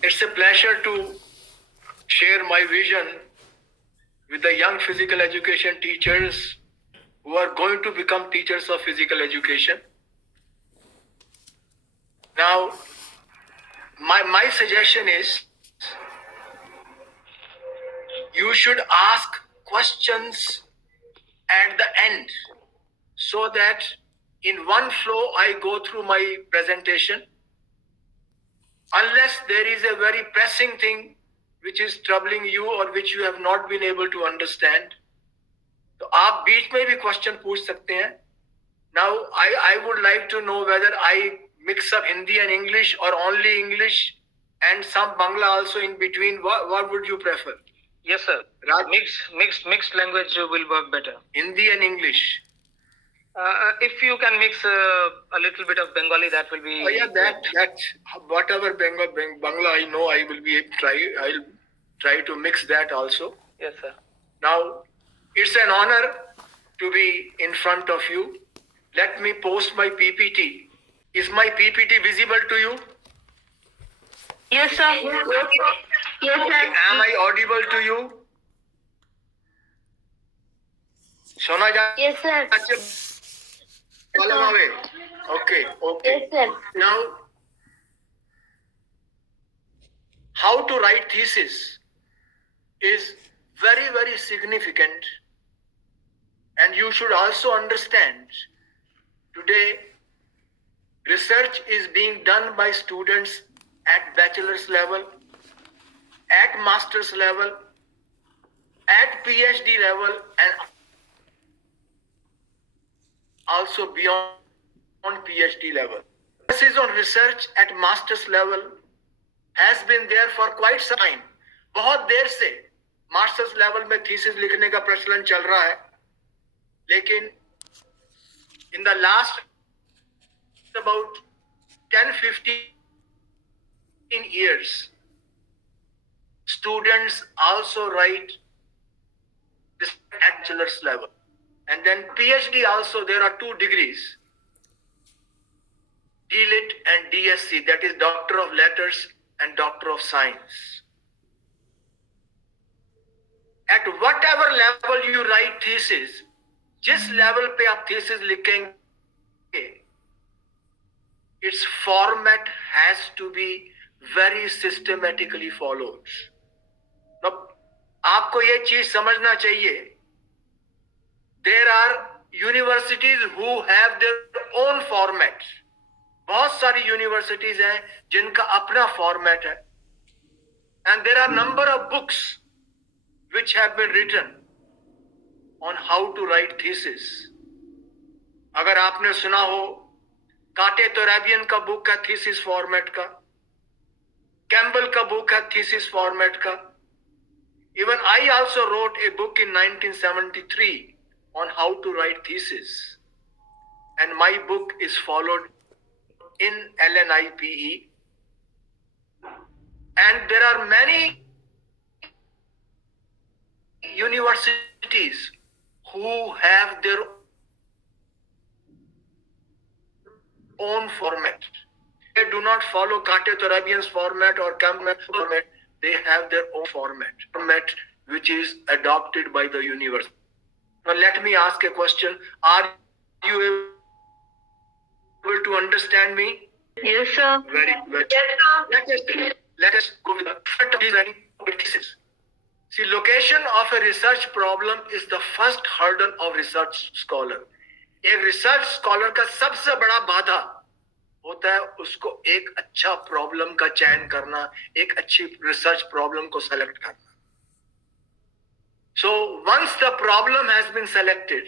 It's a pleasure to share my vision with the young physical education teachers who are going to become teachers of physical education. Now, my suggestion is you should ask questions at the end so that in one flow I go through my presentation. Unless there is a very pressing thing which is troubling you or which you have not been able to understand, तो आप बीच में भी question पूछ सकते हैं. Now I would like to know whether I mix up Hindi and English or only English and some Bangla also in between. What would you prefer? Yes, sir. Raj? Mixed language will work better. Hindi and English. If you can mix a little bit of Bengali, that will be. Oh yeah, that whatever Bangla I know, I'll try to mix that also. Yes, sir. Now, it's an honor to be in front of you. Let me post my PPT. Is my PPT visible to you? Yes, sir. Yes, sir. Am I audible to you? Shona ja? Yes, sir. Okay. Yes, sir. Now, how to write thesis is very, very significant, and you should also understand today research is being done by students at bachelor's level, at master's level, at PhD level, and also beyond PhD level. Emphasis on research at master's level has been there for quite some time. बहुत देर से masters level में thesis लिखने का प्रचलन चल रहा है, लेकिन in the last about 10-15 years, students also write this at bachelor's level. And then PhD also, there are 2 degrees, DLit and DSc, that is Doctor of Letters and Doctor of Science. At whatever level you write thesis, जिस level पे आप thesis लिखेंगे, its format has to be very systematically followed. Now, आपको ये चीज समझना चाहिए. There are universities who have their own format. बहुत सारी universities हैं जिनका अपना format है. And there are number of books which have been written on how to write thesis. अगर आपने सुना हो, काटे तोराबियन का बुक है थीसिस फॉर्मेट का, कैम्बल का बुक है थीसिस फॉर्मेट का. Even I also wrote a book in 1973 on how to write thesis, and my book is followed in LNIPE. And there are many universities who have their own format. They do not follow Kate Torabian's format or Campbell format. They have their own format which is adopted by the university. Now let me ask a question. Are you able to understand me? Yes, sir. Very well. Let us go with the first designing thesis. See, location of a research problem is the first hurdle of research scholar. एक research scholar का सबसे बड़ा बाधा होता है उसको एक अच्छा प्रॉब्लम का चयन करना, एक अच्छी रिसर्च प्रॉब्लम को सेलेक्ट करना. So once the problem has been selected,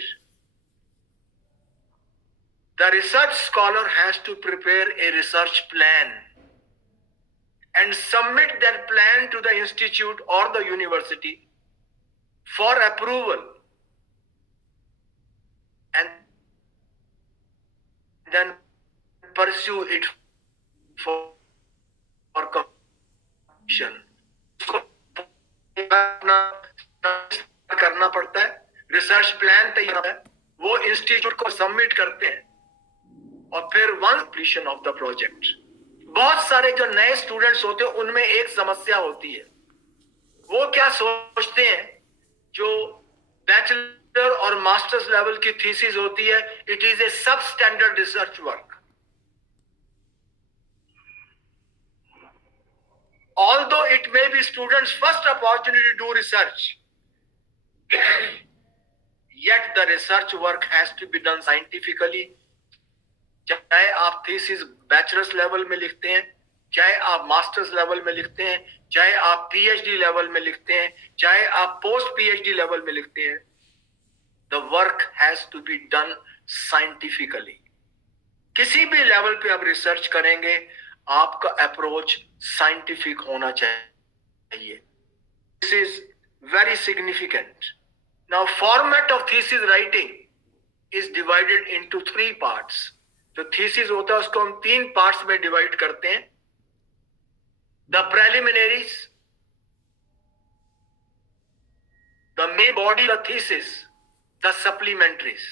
the research scholar has to prepare a research plan and submit that plan to the institute or the university for approval, and then pursue it for completion. करना पड़ता है, research plan तैयार है, वो institute को submit करते हैं, और फिर one completion of the project बहुत सारे जो नए स्टूडेंट्स होते हैं उनमें एक समस्या होती है, वो क्या सोचते हैं, जो बैचलर और मास्टर्स लेवल की थीसिस होती है, इट इज ए सब standard research work. Although it may be students' first opportunity to do research, yet the research work has to be done scientifically. चाहे आप थीसिस बैचलर्स लेवल में लिखते हैं, चाहे आप मास्टर्स लेवल में लिखते हैं, चाहे आप पीएचडी लेवल में लिखते हैं, चाहे आप पोस्ट पीएचडी लेवल में लिखते हैं, the work has to be done scientifically. किसी भी लेवल पे आप रिसर्च करेंगे, आपका अप्रोच साइंटिफिक होना चाहिए. This is very significant. Now format of thesis writing is divided into 3 parts. जो थीसिस होता है उसको हम 3 पार्ट्स में डिवाइड करते हैं. The preliminaries, the main body of thesis, the supplementaries.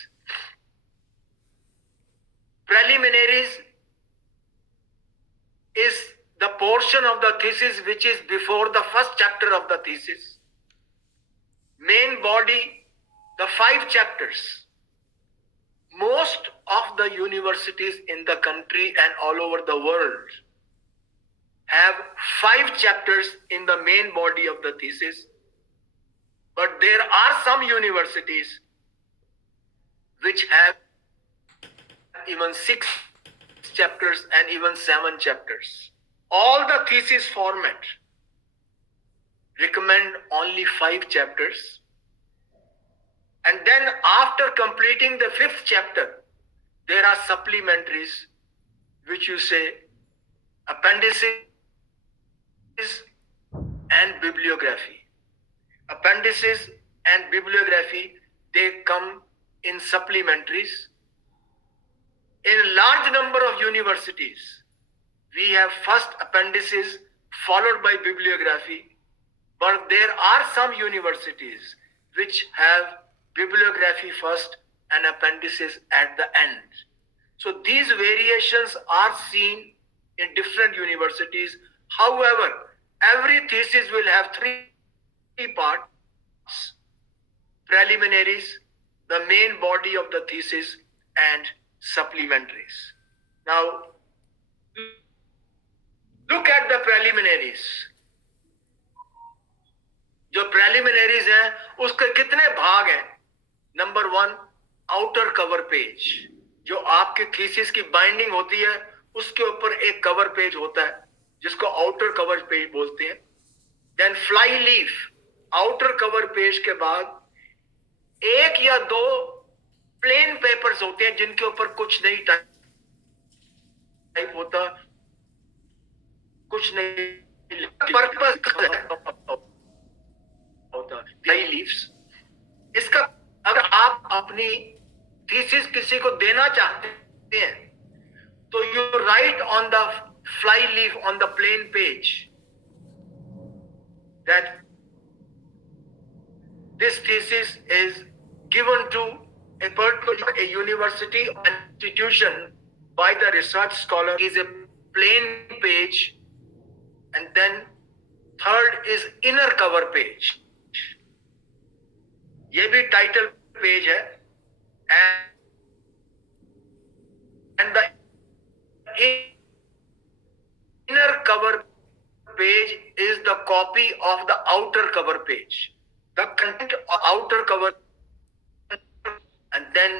Preliminaries is the portion of the thesis which is before the first chapter of the thesis. Main body, the 5 chapters. Most of the universities in the country and all over the world have 5 chapters in the main body of the thesis. But there are some universities which have even 6 chapters and even 7 chapters. All the thesis format recommend only 5 chapters. And then after completing the 5th chapter, there are supplementaries, which you say appendices and bibliography. Appendices and bibliography, they come in supplementaries. In a large number of universities, we have first appendices followed by bibliography, but there are some universities which have bibliography first and appendices at the end. So these variations are seen in different universities. However, every thesis will have 3 parts: preliminaries, the main body of the thesis, and supplementaries. Now, look at the preliminaries. जो preliminaries हैं, उसके कितने भाग हैं? Number 1, outer cover page. जो आपके thesis की binding होती है, उसके ऊपर एक कवर पेज होता है जिसको आउटर कवर पेज बोलते हैं. Then fly leaf. Outer cover page के बाद 1 या 2 प्लेन पेपर्स होते हैं जिनके ऊपर कुछ नहीं टाइप होता, कुछ नहीं पर्पस होता. लीव्स. इसका अगर आप अपनी थीसिस किसी को देना चाहते हैं, तो you write on the fly leaf on the plain page that this thesis is given to a particular university or institution by the research scholar is a plain page, and then third is inner cover page. ये भी title page है, and the inner cover page is the copy of the outer cover page. The content of outer cover. And then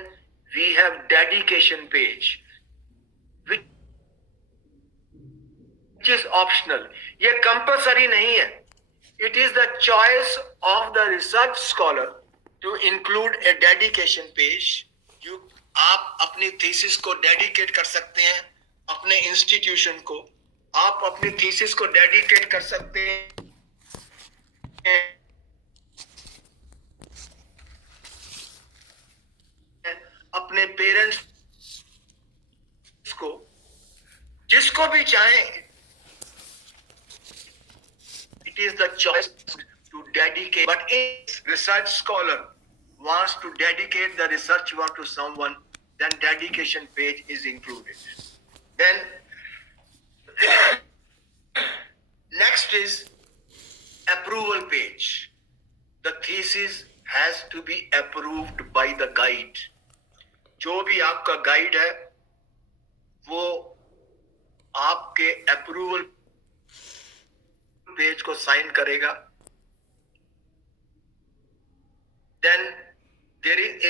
we have dedication page, which is optional. ये compulsory नहीं है. It is the choice of the research scholar to include a dedication page. आप अपनी thesis को dedicate कर सकते हैं अपने institution को. आप अपनी thesis को dedicate कर सकते हैं अपने पेरेंट्स को, जिसको भी चाहे. It is the choice to dedicate, but if research scholar wants to dedicate the research work to someone, then dedication page is included. Then Next is approval page. The thesis has to be approved by the guide. जो भी आपका guide है वो आपके approval page को sign करेगा. Then there is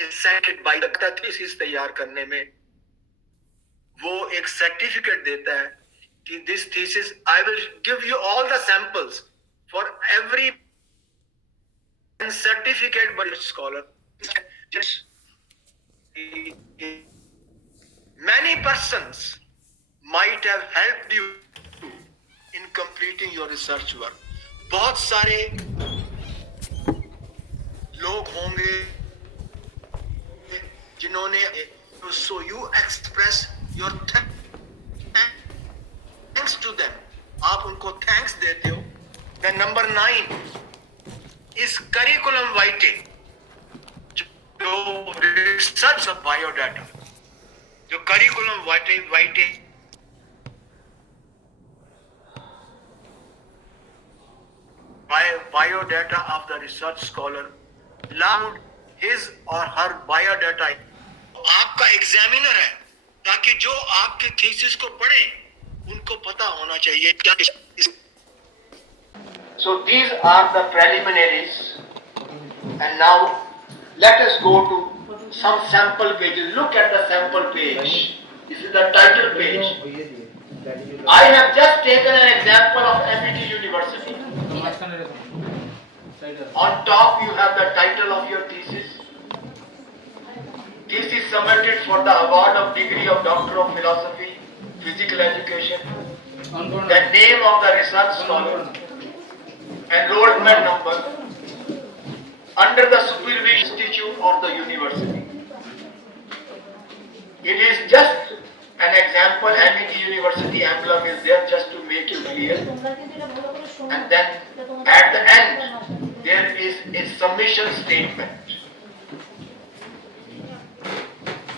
a certificate by the thesis तैयार करने में वो एक सर्टिफिकेट देता है कि this thesis I will give you all the samples for every certificate by a scholar. Just many persons might have helped you in completing your research work. बहुत सारे लोग होंगे जिन्होंने so you express your thanks to them. आप उनको thanks देते हो. Then number 9 is curriculum vitae. जो research of biodata. जो curriculum vitae biodata of the research scholar, allowed his or her biodata. आपका एग्जामिनर है ताकि जो आपके थीसिस को पढ़े उनको पता होना चाहिए क्या. So these are the preliminaries, and now let us go to some sample pages. Look at the sample page. This is the title page. I have just taken an example of MIT University. On top you have the title of your thesis. Thesis submitted for the award of degree of Doctor of Philosophy, Physical Education, the name of the research scholar, enrollment number, under the supervision institute of the university. It is just an example. MIT University emblem is there just to make you clear. And then at the end there is a submission statement.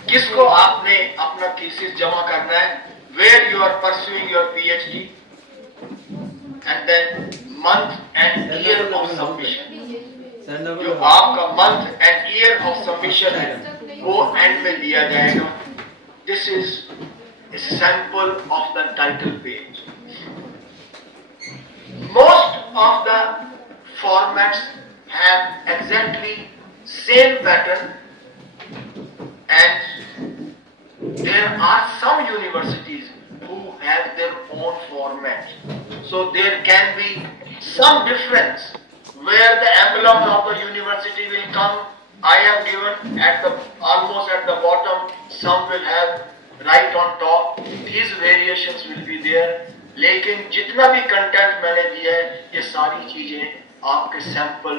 किसको आपने अपना thesis जमा करना है, where you are pursuing your PhD, and then month and year of submission. जो आपका month and year of submission है वो end में दिया जाएगा. This is a sample of the title page. Most of the formats have exactly same pattern, and there are some universities who have their own format. So there can be some difference where the emblem of the university will come. I have given at the almost at the bottom. Some will have right on top. These variations will be there. लेकिन जितना भी content मैंने दिया है ये सारी चीजें आपके सैंपल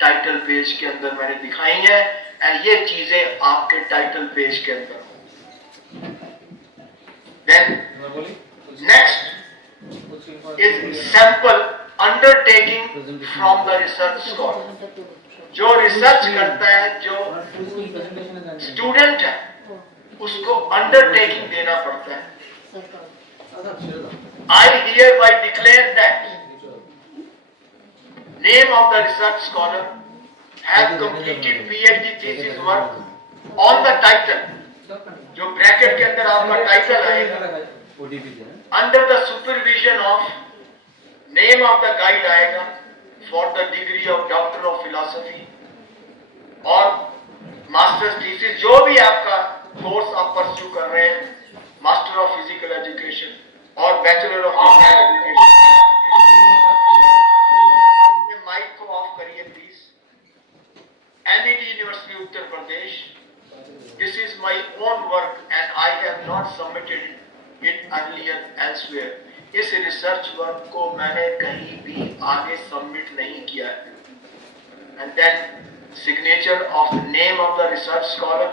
टाइटल पेज के अंदर मैंने दिखाई हैं, और ये चीजें आपके टाइटल पेज के अंदर. Then next is sample undertaking from the research scholar. जो रिसर्च करता है, जो स्टूडेंट है, उसको अंडरटेकिंग देना पड़ता है. I hereby declare that name of the research scholar have completed PhD thesis work on the title. जो ब्रैकेट के अंदर आपका टाइटल आएगा, under the supervision of name of the guide आएगा for the degree of Doctor of Philosophy और masters thesis, जो भी आपका कोर्स आप परस्यू कर रहे हैं, मास्टर ऑफ फिजिकल एजुकेशन और बैचलर ऑफ फिजिकल एजुकेशन. ये माइक को ऑफ करिए please. MIT university Uttar Pradesh. This is my own work and I have not submitted it earlier elsewhere. इस रिसर्च वर्क को मैंने कहीं भी आगे सबमिट नहीं किया है. And then signature of the name of the research scholar,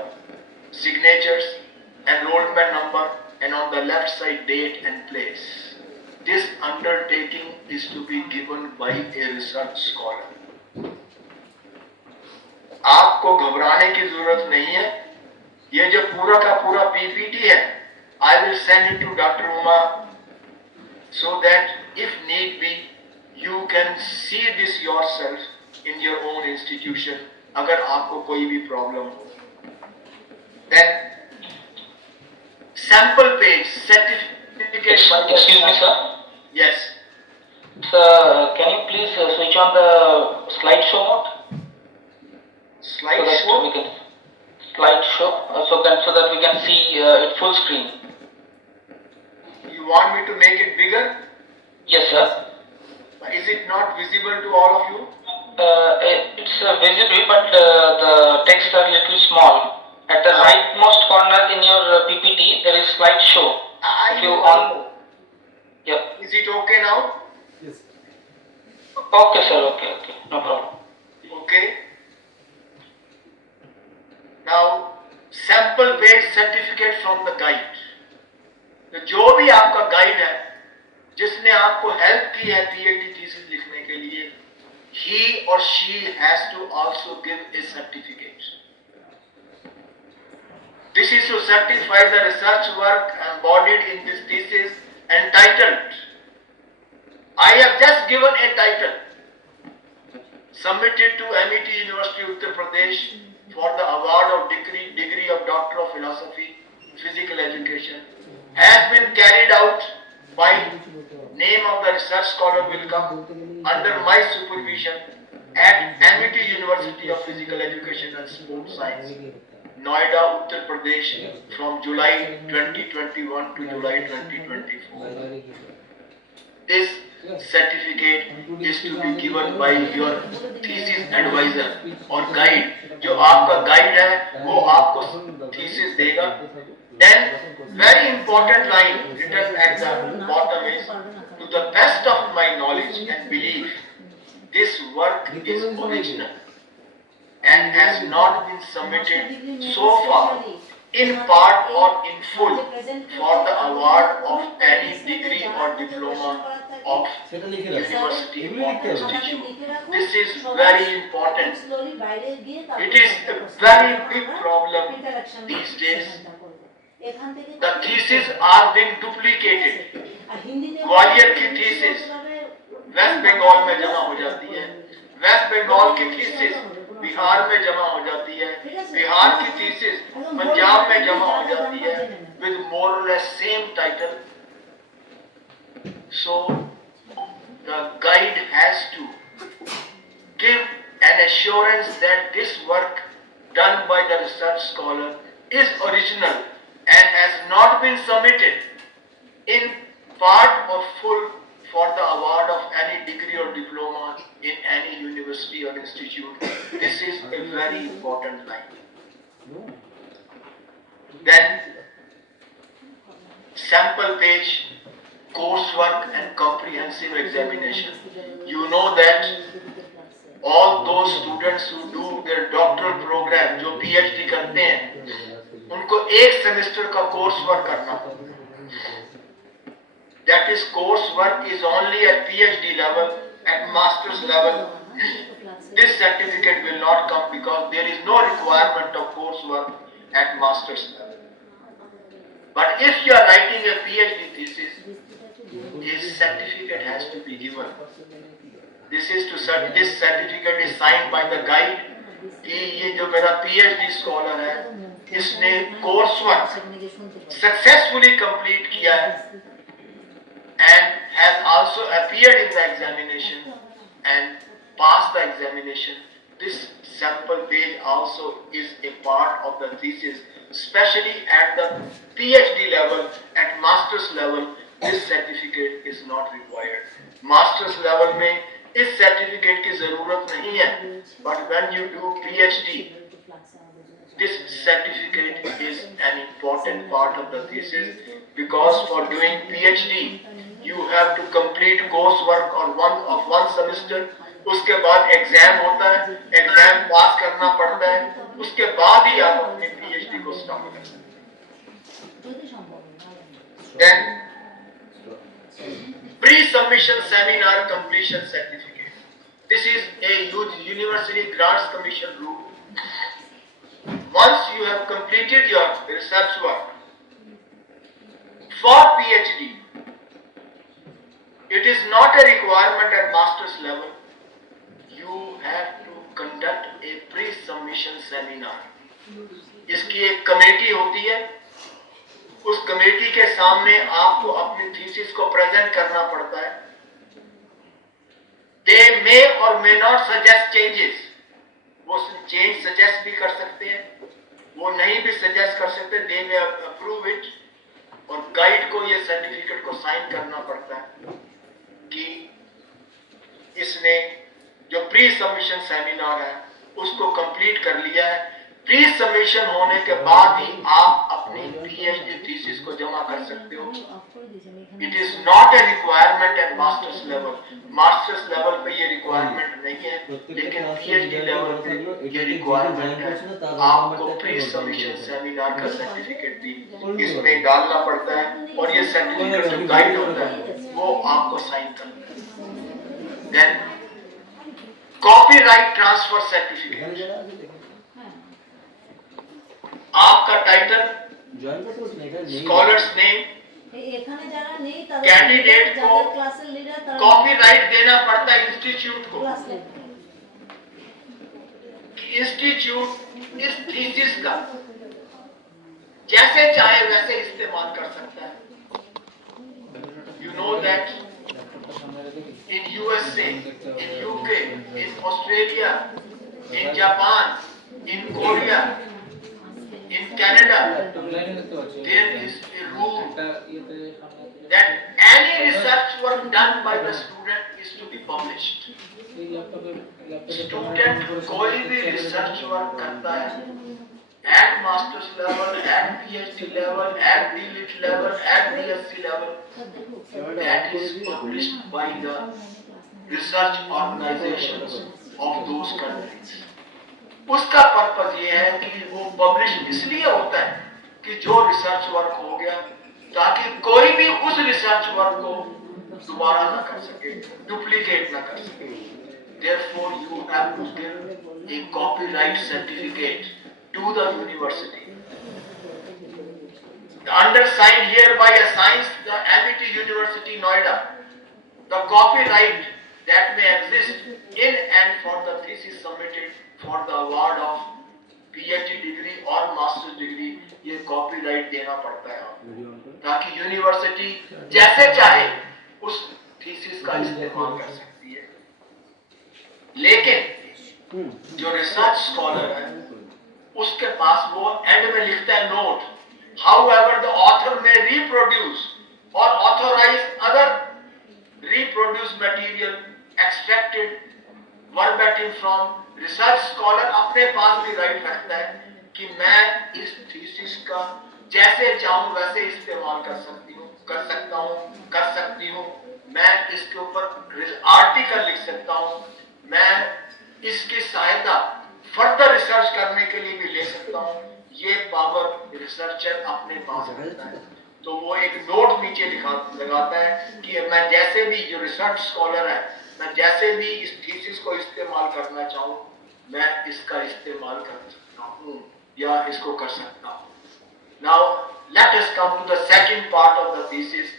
signatures, enrollment number, and on the left side date and place. This undertaking is to be given by a research scholar. आपको घबराने की जरूरत नहीं है. ये जो पूरा का पूरा PPT है, I will send it to Dr. Uma so that if need be can see this yourself in your own institution. अगर आपको कोई भी problem हो, then sample page certificate. Excuse me, sir. Yes. Sir, can you please switch on the slideshow mode? Slide So that show. we can slideshow, so that we can see it full screen. You want me to make it bigger? Yes, sir. Is it not visible to all of you? It's visible, but the text are little small. At the rightmost corner in your PPT, there is slideshow. If you on, yeah. Is it okay now? Okay, sir. Okay, no problem. Okay. Now, sample page certificate from the guide. तो जो भी आपका guide है, जिसने आपको help की है PhD thesis लिखने के लिए, he or she has to also give a certificate. This is to certify the research work embodied in this thesis entitled. I have just given a title. Submitted to MET University Uttar Pradesh for the award of degree of Doctor of Philosophy, Physical Education, has been carried out by name of the research scholar will come under my supervision at MET University of Physical Education and Sports Science, Noida, Uttar Pradesh from July 2021 to July 2024. This certificate is to be given by your thesis advisor or guide. जो आपका guide है, वो आपको thesis देगा. Then very important line written at the bottom is, to the best of my knowledge and belief, this work is original and has not been submitted so far in part or in full for the award of any degree or diploma of university or institute. This is very important. It is a very big problem these days. The theses are being duplicated. Gwalior की thesis waste Bengal में जमा हो जाती है, waste Bengal की thesis Bihar में जमा हो जाती है, बिहार की thesis पंजाब में जमा हो जाती है with more or less same title. So the guide has to give an assurance that this work done by the research scholar is original and has not been submitted in part or full for the award of any degree or diploma in any university or institute. This is a very important line. Then sample page, coursework and comprehensive examination. You know that all those students who do their doctoral program, जो PhD करते हैं, उनको एक semester का course work करना पड़ता है. That is, course work is only at PhD level. At master's level, this certificate will not come because there is no requirement of course work at master's level. But if you are writing a PhD thesis, this certificate has to be given. This certificate is signed by the guide कि ये जो मेरा PhD scholar है, इसने course work successfully complete किया है and has also appeared in the examination and passed the examination. This sample page also is a part of the thesis, especially at the PhD level. At master's level, this certificate is not required. Master's level में इस certificate की जरूरत नहीं है, but when you do PhD, this certificate is an important part of the thesis because for doing PhD, you have to complete coursework of one semester. उसके बाद exam होता है, एग्जाम पास करना पड़ता है, उसके बाद ही आप अपने PhD को स्टार्ट करते हैं. Then pre-submission seminar completion certificate. This is a University Grants Commission rule. Once you have completed your research work for PhD, It is not a requirement at master's level. You have to conduct a pre-submission seminar. इसकी एक committee होती है, उस committee के सामने आपको अपनी thesis को प्रेजेंट करना पड़ता है. They may or may not suggest changes. वो चेंज सजेस्ट भी कर सकते हैं, वो नहीं भी सजेस्ट कर सकते. They may approve it. और गाइड को ये सर्टिफिकेट को साइन करना पड़ता है कि इसने जो प्री सबमिशन सेमिनार है उसको कंप्लीट कर लिया है. प्री सबमिशन होने के बाद ही आप अपनी पीएचडी थीसिस को जमा कर सकते हो. It is not a requirement eight masters level. Masters level पे ये रिक्वायरमेंट नहीं है, लेकिन पीएचडी लेवल पे ये रिक्वायरमेंट है. आपको प्री सबमिशन सेमिनार का सर्टिफिकेट भी इसमें डालना पड़ता है और ये सर्टिफिकेट जो गाइड होता है वो आपको साइन करना है. Then copyright transfer certificate. आपका टाइटल, स्कॉलर्स नेम, कैंडिडेट को कॉपीराइट देना पड़ता है इंस्टीट्यूट को. इंस्टीट्यूट इस थीसिस का जैसे चाहे वैसे इस्तेमाल कर सकता है. You know that in USA, in UK, in Australia, in Japan, in Korea, in Canada, there is a rule that any research work done by the student is to be published. Student कोई भी research work करता है at master's level, at PhD level, at DLit level, at BSc level, that is published by the research organizations of those countries. उसका purpose ये है कि वो publish इसलिए होता है कि जो रिसर्च वर्क हो गया ताकि कोई भी उस रिसर्च वर्क को दोबारा ना कर सके, डुप्लीकेट ना कर सके. Therefore, you have to give a copyright certificate to the university. The undersigned hereby assigns the MIT University Noida the copyright that may exist in and for the thesis submitted for the award of PhD degree or master's degree. ये copyright देना पड़ता है ताकि university जैसे चाहे उस thesis का इस्तेमाल कर सकती है. लेकिन जो रिसर्च स्कॉलर है उसके पास वो एंड में लिखता है note, however the author may reproduce or authorize other reproduced material extracted verbatim from. Research scholar अपने पास भी राइट रखता है कि मैं इस थीसिस का जैसे चाहूं वैसे इस्तेमाल कर सकती हूँ, कर सकती हूँ. मैं इसके ऊपर आर्टिकल लिख सकता हूँ, मैं इसकी सहायता फर्दर रिसर्च करने के लिए भी ले सकता हूँ. ये पावर रिसर्चर अपने पास रखता है. तो वो एक नोट नीचे लगाता है कि मैं जैसे भी जो रिसर्च स्कॉलर है मैं जैसे भी इस थीसिस को इस्तेमाल करना चाहूँ मैं इसका इस्तेमाल कर सकता हूँ या इसको कर सकता हूँ. Now let us come to the second part of the thesis,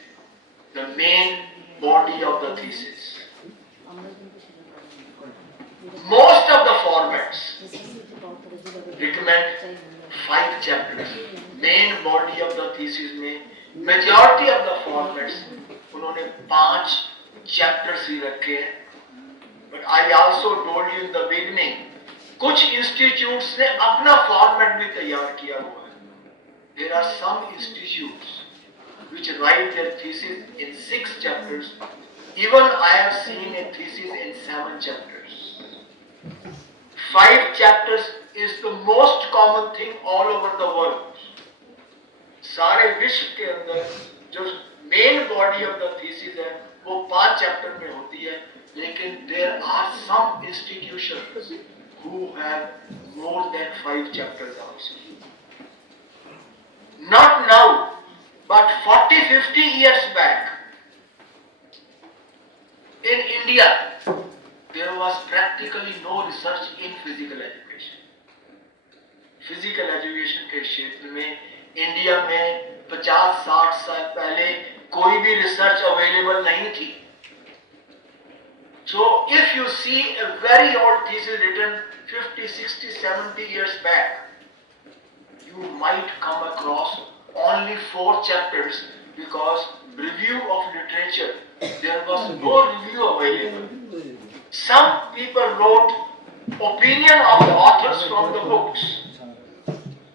the main body of the thesis. Most of the formats recommend 5 chapters. Main body of the thesis में majority of the formats उन्होंने 5 chapters ही रखे हैं. But I also told you in the beginning, कुछ institutes ने अपना format भी तैयार किया हुआ है. There are some institutes which write their thesis in 6 chapters. Even I have seen a thesis in 7 chapters. 5 chapters is the most common thing all over the world. सारे विश्व के अंदर जो main body of the thesis है वो 5 chapter में होती है. लेकिन there are some institutions who have more than 5 chapters also. Not now, but 40-50 years back in India there was practically no research in physical education. Physical education के क्षेत्र में India में 50-60 साल पहले कोई भी रिसर्च अवेलेबल नहीं थी. So if you see a very old thesis written 50, 60, 70 years back, you might come across only 4 chapters because review of literature, there was no review available. Some people wrote opinion of the authors from the books.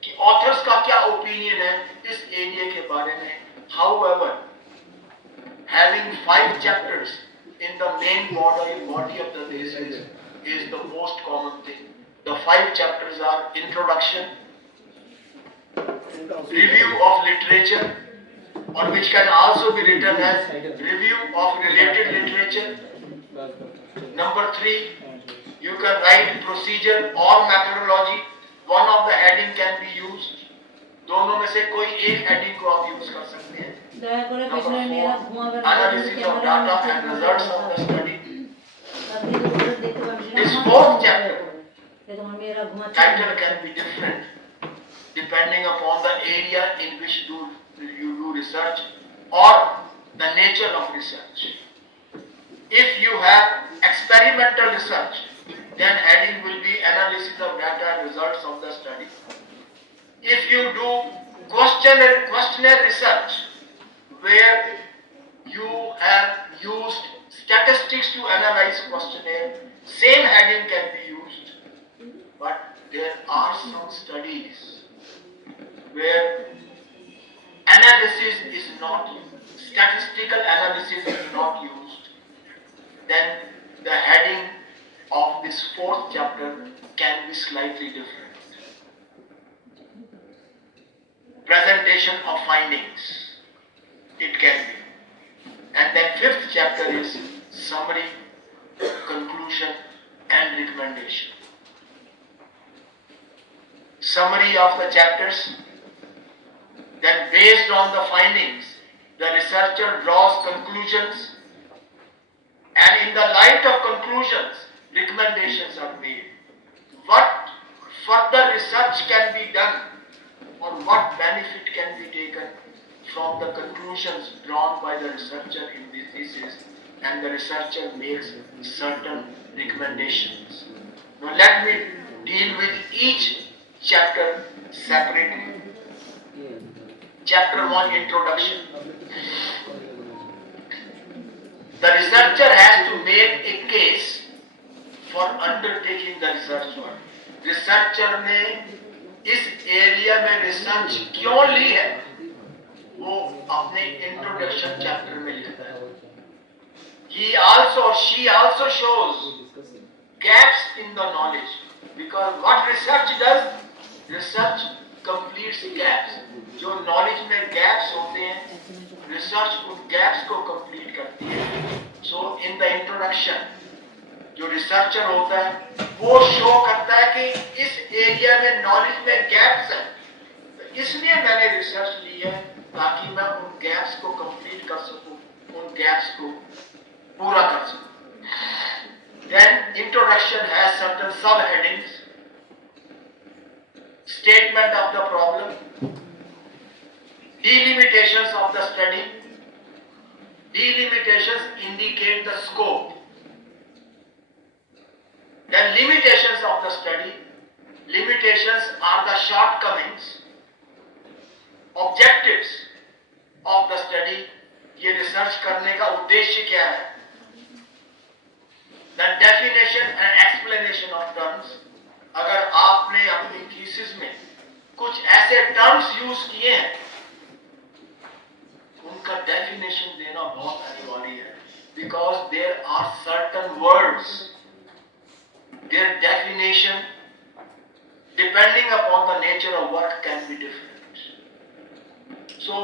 कि authors का क्या opinion है इस area के बारे में. However, having 5 chapters in the main body of the thesis is the most common thing. The 5 chapters are introduction, review of literature, or which can also be written as review of related literature. Number 3, you can write procedure or methodology. One of the heading can be used. दोनों में से कोई एक heading को आप use कर सकते हैं. Number 4, analysis of data and results of the study. This 4th chapter title can be different depending upon the area in which you do research or the nature of research. If you have experimental research, then heading will be analysis of data and results of the study. If you do questionnaire research, where you have used statistics to analyze questionnaire, same heading can be used. But there are some studies where analysis is not used, statistical analysis is not used, then the heading of this 4th chapter can be slightly different. Presentation of findings, it can be. And then 5th chapter is summary, conclusion and recommendation. Summary of the chapters. Then based on the findings, the researcher draws conclusions, and in the light of conclusions, recommendations are made. What further research can be done, or what benefit can be taken from the conclusions drawn by the researcher in this thesis, and the researcher makes certain recommendations. Now let me deal with each chapter separately. Chapter 1, Introduction. The researcher has to make a case for undertaking the research work. Researcher ने इस area में research क्यों ली है, वो अपने introduction chapter में लिखता है. He also or she also shows gaps in the knowledge, because what research does, research completes gaps. जो नॉलेज में गैप्स होते हैं, रिसर्च उन गैप्स को कंप्लीट करती है. सो इन द इंट्रोडक्शन जो रिसर्चर होता है वो शो करता है कि इस एरिया में नॉलेज में गैप्स है, तो इसलिए मैंने रिसर्च ली है ताकि मैं उन गैप्स को कंप्लीट कर सकूं, उन गैप्स को पूरा कर सकूं. देन इंट्रोडक्शन हैज सर्टेन सब headings. Statement of the problem, delimitations of the study. Delimitations indicate the scope. Then limitations of the study. Limitations are the shortcomings. Objectives of the study. ये research करने का उद्देश्य क्या है. Then definition and explanation of terms. अगर आपने अपनी thesis में कुछ ऐसे टर्म्स यूज किए हैं, उनका डेफिनेशन देना बहुत अनिवार्य है, because there are certain words, their definition depending upon the nature of work can be different. So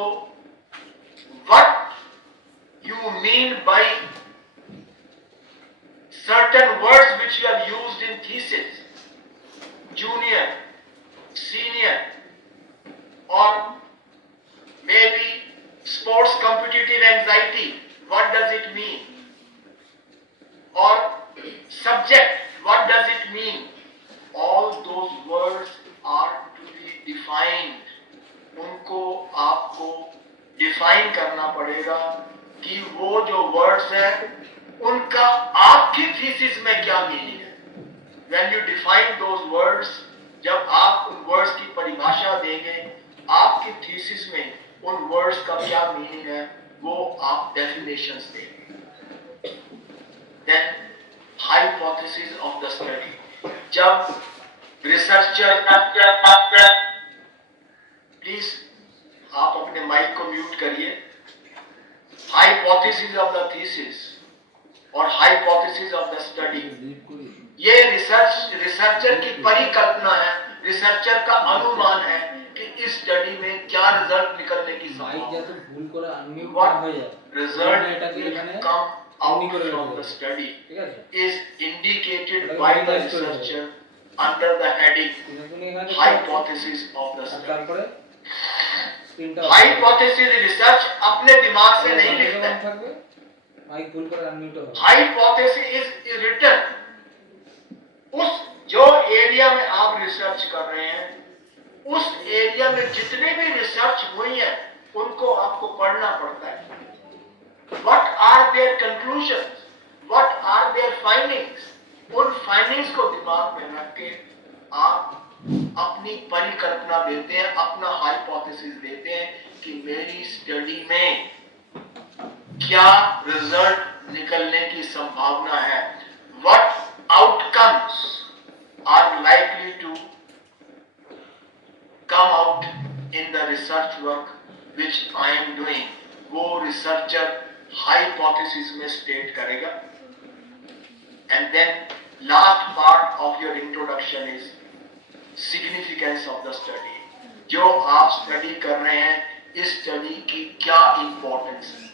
what you mean by certain words which you have used in thesis, junior, senior, or maybe sports competitive anxiety, what does it mean? Or subject, what does it mean? All those words are to be defined. उनको आपको define करना पड़ेगा कि वो जो words है उनका आप आपकी थीसिस में क्या मीनिंग है? When you define those words, जब आप उन वर्ड्स की परिभाषा देंगे, आपकी थीसिस में उन वर्ड्स का क्या मीनिंग है, वो आप डेफिनेशंस देंगे। Then hypothesis of the study, जब रिसर्चर, प्लीज आप अपने माइक को म्यूट करिए। हाइपोथेसिस ऑफ द थीसिस और हाइपोथेसिस ऑफ द स्टडी, ये रिसर्चर की परिकल्पना है, रिसर्चर का अनुमान है कि इस स्टडी में क्या रिजल्ट निकलने की संभावना है। What result will come out from the study is indicated by the researcher under the heading hypothesis of the study. Hypothesis research अपने दिमाग से नहीं लिखता है। Hypothesis is written, उस जो एरिया में आप रिसर्च कर रहे हैं, उस एरिया में जितने भी रिसर्च हुई है उनको आपको पढ़ना पड़ता है। What are their conclusions? What are their findings? उन फाइंडिंग्स को दिमाग में रख के आप अपनी परिकल्पना देते हैं, अपना हाइपोथेसिस देते हैं कि मेरी स्टडी में क्या रिजल्ट निकलने की संभावना है। What outcomes are likely to come out in the research work which I am doing? वो रिसर्चर हाइपोथेसिस में स्टेट करेगा। And then last part of your introduction is significance of the study. जो आप study कर रहे हैं, इस study की क्या इंपॉर्टेंस है,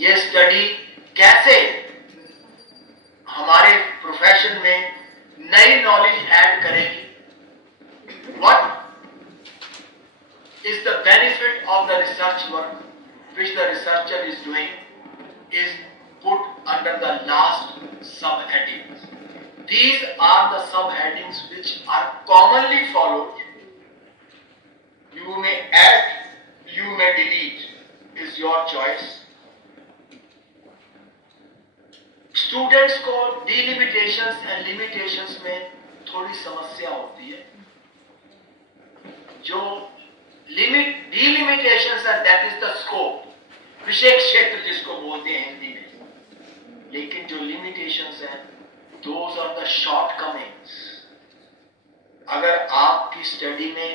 ये स्टडी कैसे हमारे प्रोफेशन में नई नॉलेज ऐड करेगी। What is the benefit of the research work which the researcher is doing is put under the last subheadings. These are the subheadings which are commonly followed. You may add, you may delete, is your choice. Students को delimitations and limitations में थोड़ी समस्या होती है। जो delimitations are, that is the scope, विषय क्षेत्र जिसको बोलते हैं हिंदी में। लेकिन जो limitations हैं, those are the shortcomings. अगर आपकी स्टडी में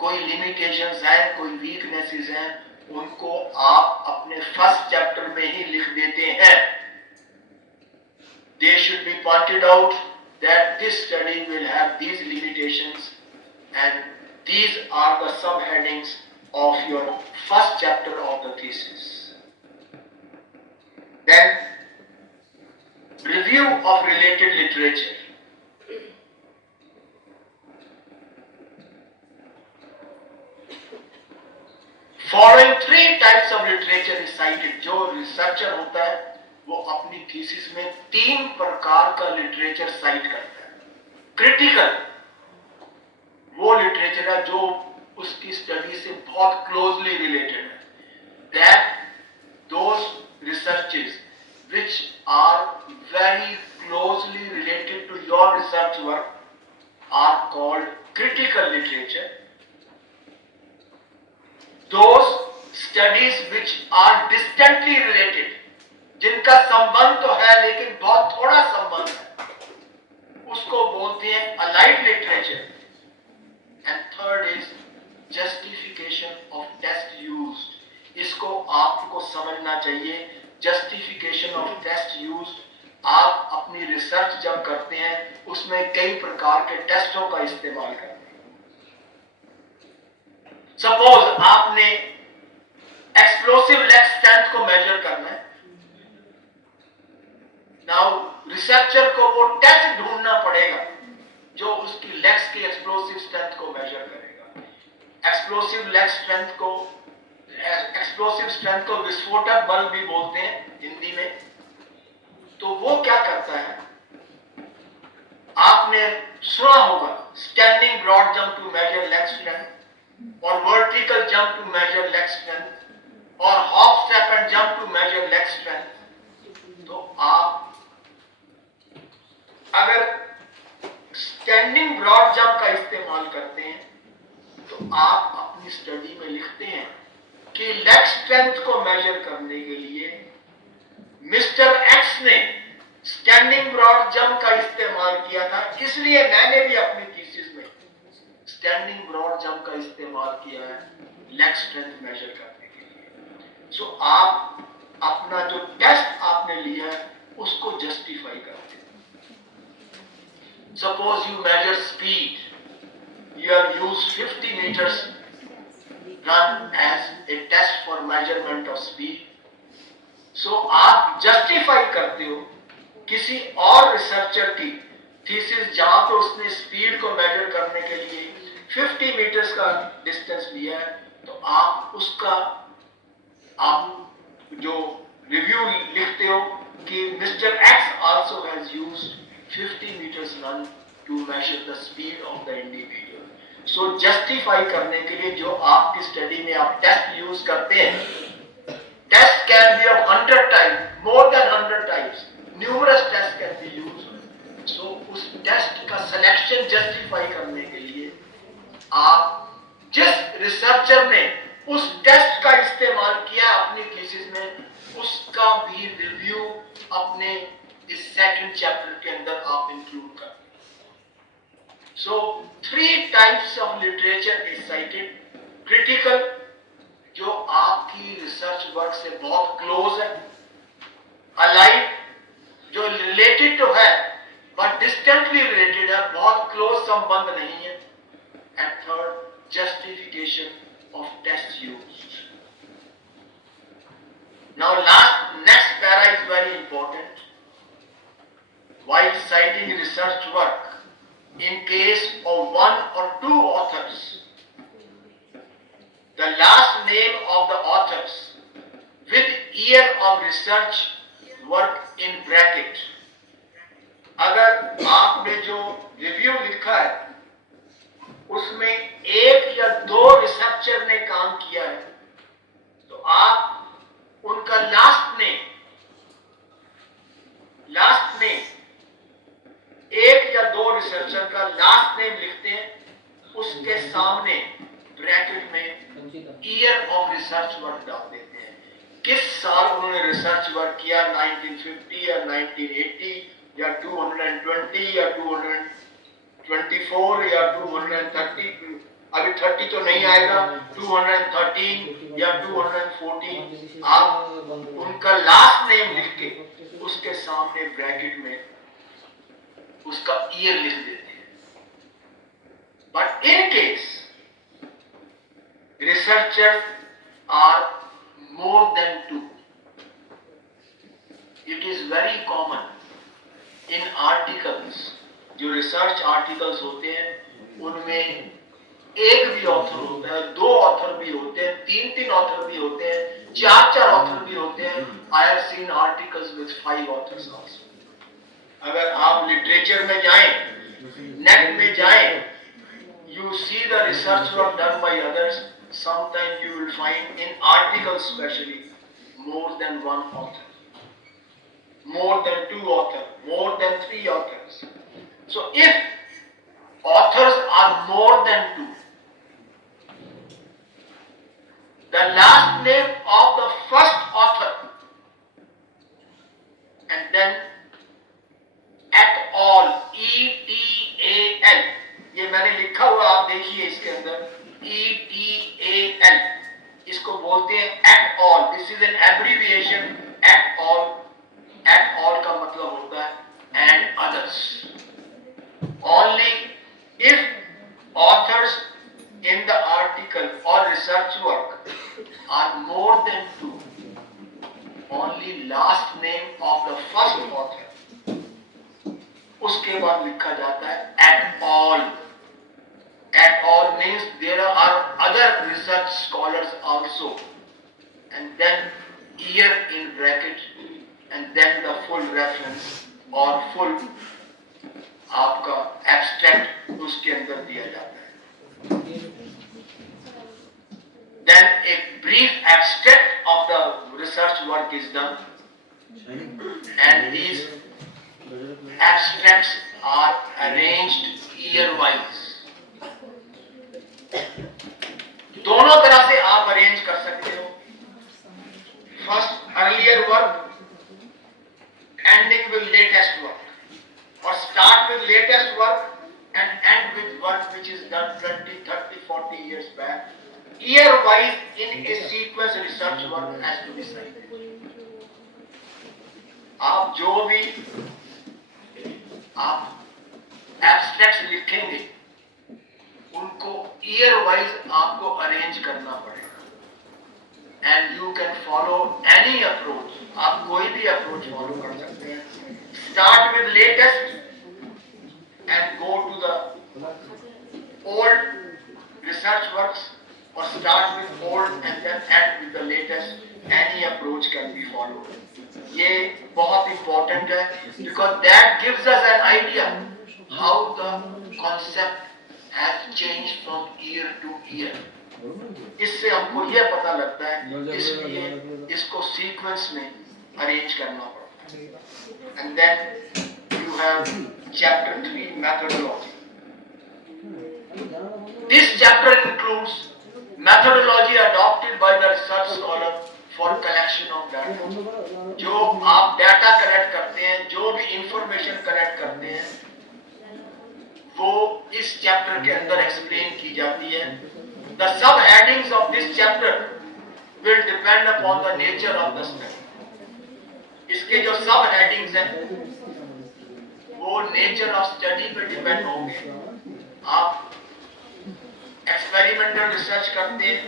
कोई limitations हैं, कोई weaknesses हैं, उनको आप अपने फर्स्ट चैप्टर में ही लिख देते हैं। They should be pointed out that this study will have these limitations and these are the subheadings of your first chapter of the thesis. Then, review of related literature. Following three types of literature is cited. जो researcher होता है, वो अपनी thesis में तीन प्रकार का literature site करता है। क्रिटिकल, वो लिटरेचर है जो उसकी स्टडी से बहुत क्लोजली रिलेटेड है। That those researches which are very closely related to your research work are called critical literature. Those studies which are distantly related, जिनका संबंध तो है लेकिन बहुत थोड़ा संबंध है, उसको बोलते हैं allied literature. And third is justification of test used. इसको आपको समझना चाहिए। Justification of test used, आप अपनी रिसर्च जब करते हैं उसमें कई प्रकार के टेस्टों का इस्तेमाल करते हैं। सपोज आपने एक्सप्लोसिव लेग स्ट्रेंथ को मेजर करना है। नाउ रिसर्चर को वो टेस्ट ढूंढना पड़ेगा जो उसकी लेग्स की एक्सप्लोसिव स्ट्रेंथ को मेजर करेगा। एक्सप्लोसिव लेग स्ट्रेंथ को, एक्सप्लोसिव स्ट्रेंथ को विस्फोटक बल भी बोलते हैं हिंदी में। तो वो क्या करता है, आपने सुना होगा standing broad jump to measure leg strength और vertical jump to measure leg strength और hop step and jump to measure leg strength. तो आप इस्तेमाल करते हैं, तो आप अपनी स्टडी में लिखते हैं कि लेग स्ट्रेंथ को मेजर करने के लिए मिस्टर एक्स ने स्टैंडिंग ब्रॉड जंप का इस्तेमाल किया था, इसलिए मैंने भी अपनी थीसिस में स्टैंडिंग ब्रॉड जंप का इस्तेमाल किया है लेग स्ट्रेंथ मेजर करने के लिए। सो आप अपना जो टेस्ट आपने लिया है उसको जस्टिफाई करते हैं। Suppose you measure speed, you have used 50 meters run as a test for measurement of speed. So आप justify करते हो किसी और रिसर्चर की थीसिस जहां पे उसने स्पीड को मेजर करने के लिए 50 मीटर्स का डिस्टेंस लिया है, तो आप उसका आप जो रिव्यू लिखते हो कि mister x also has used 50 meters run to measure the speed of the individual. So justify करने के लिए जो आपकी स्टडी में आप टेस्ट यूज करते हैं, test can be of 100 times, more than 100 times, numerous test can be used. So उस टेस्ट का सिलेक्शन जस्टिफाई करने के लिए आप जिस रिसर्चर ने उस टेस्ट का इस्तेमाल किया अपनी थीसिस में, उसका भी रिव्यू अपने इस सेकंड चैप्टर के अंदर आप इंक्लूड करें। So, 3 types of literature is cited. Critical, जो आपकी रिसर्च वर्क से बहुत क्लोज है, अलाइड, जो रिलेटेड तो है बट डिस्टेंटली रिलेटेड है, बहुत क्लोज संबंध नहीं है, and third, justification of test used. Now next para is very important. While citing research work, in case of one or two authors, the last name of the authors with year of research work in bracket. अगर आपने जो review लिखा है उसमें एक या दो researcher ने काम किया है, तो आप उनका लास्ट नेम एक या दो रिसर्चर का लास्ट नेम लिखते हैं, उसके सामने ब्रैकेट में ईयर ऑफ रिसर्च वर्क डाल देते हैं। किस साल उन्होंने रिसर्च वर्क किया, 1950 या 1980 या 220 या 224 या 230, अभी 30 तो नहीं आएगा, 213 या 214, आप उनका लास्ट नेम लिख के उसके सामने ब्रैकेट में उसका ईयर लिख देते हैं। But in case researchers are more than 2, it is very common in articles, जो रिसर्च आर्टिकल्स होते हैं उनमें एक भी ऑथर होता है, 2 ऑथर भी होते हैं, 3 ऑथर भी होते हैं, 4 ऑथर भी होते हैं। I have seen articles with 5 authors also. अगर आप लिटरेचर में जाएं, नेट में जाएं, you see the research work done by others. Sometimes you will find in articles especially more than 1 author, more than 2 authors, more than 3 authors. So if authors are more than 2, the last name of the first author and then at all, ETAL, ये मैंने लिखा हुआ आप देखिए इसके अंदर, ETAL, इसको बोलते हैं at all. This is an abbreviation, at all. At all का मतलब होता है and others. Only if authors in the article or research work are more than 2, only last name of the first author, उसके बाद लिखा जाता है at all. At all means there are other research scholars also, and then year in bracket, and then the full reference or full आपका abstract उसके अंदर दिया जाता है। Then a brief abstract of the research work is done, and these abstracts are arranged year wise. ending with latest work, or start with latest work and end with work which is done 20, 30, 40 years back. Year wise in a sequence research work has to be cited. आप जो भी आप abstract लिखेंगे उनको year wise आपको arrange करना पड़ेगा and you can follow any approach. आप कोई भी अप्रोच फॉलो कर सकते हैं. Start with latest and go to the old research works, or start with old and then end with the latest. Any approach can be followed. ये बहुत important है because that gives us an idea how the concept has changed from year to year. इससे हमको ये पता लगता है, इसलिए इसको sequence में arrange करना पड़ता है. And then you have chapter 3 methodology. This chapter includes methodology adopted by the research scholar for collection of data. जो आप डाटा कलेक्ट करते हैं, जो भी इंफॉर्मेशन कलेक्ट करते हैं, वो इस चैप्टर के अंदर एक्सप्लेन की जाती है. The sub headings of this chapter will depend upon the nature of the study. इसके जो सब हेडिंग्स हैं वो नेचर ऑफ स्टडी पे डिपेंड होंगे. आप एक्सपेरिमेंटल रिसर्च करते हैं,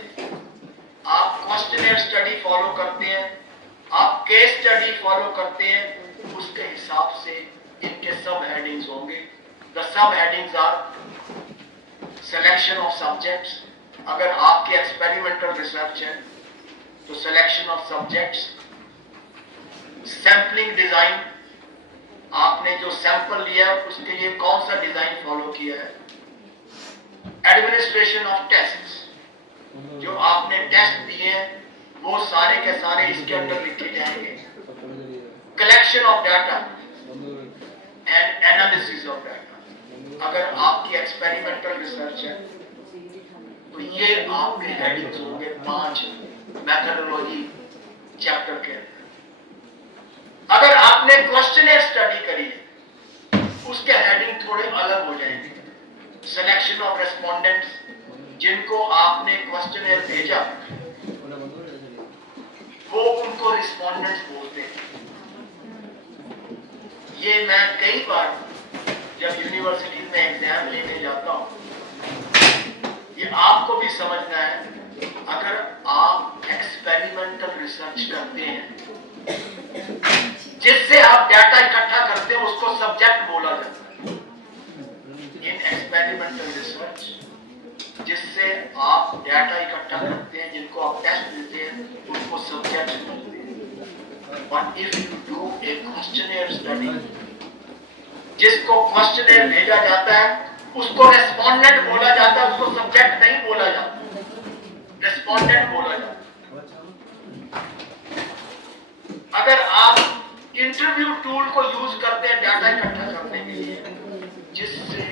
आप क्वेश्चनर स्टडी फॉलो करते हैं, आप केस स्टडी फॉलो करते हैं, उसके हिसाब से इनके सब हेडिंग्स होंगे. The sub headings are selection of subjects. अगर आपके एक्सपेरिमेंटल रिसर्च है तो selection of subjects, sampling design, आपने जो सैंपल लिया उसके लिए कौन सा डिजाइन फॉलो किया है, एडमिनिस्ट्रेशन ऑफ टेस्ट्स, जो आपने टेस्ट दिए वो सारे के सारे इसके अंदर लिखे जाएंगे. Collection of data and analysis of data. अगर आपकी एक्सपेरिमेंटल रिसर्च है तो ये आपके हेडिंग्स होंगे 5 मेथोडोलॉजी चैप्टर के अंदर. अगर आपने क्वेश्चनर स्टडी करी है उसके हेडिंग थोड़े अलग हो जाएंगे. सिलेक्शन ऑफ रेस्पोंडेंट्स, जिनको आपने क्वेश्चनर भेजा वो उनको रिस्पोंडेंट्स बोलते हैं. ये मैं कई बार जब यूनिवर्सिटी में एग्जाम लेने जाता हूँ, ये आपको भी समझना है. अगर आप एक्सपेरिमेंटल रिसर्च करते हैं, जिससे आप डाटा इकट्ठा करते हैं उसको सब्जेक्ट बोला जाता है. इन एक्सपेरिमेंटल रिसर्च जिससे आप डाटा इकट्ठा करते हैं, जिनको आप टेस्ट देते हैं, उनको सब्जेक्ट बोलते हैं. But if you do a questionnaire study, जिसको क्वेश्चनर भेजा जाता है उसको रेस्पोंडेंट बोला जाता है, उसको सब्जेक्ट नहीं बोला जाता, रेस्पोंडेंट बोला जाता. अगर आप इंटरव्यू टूल को यूज करते हैं डाटा इकट्ठा करने के लिए, जिससे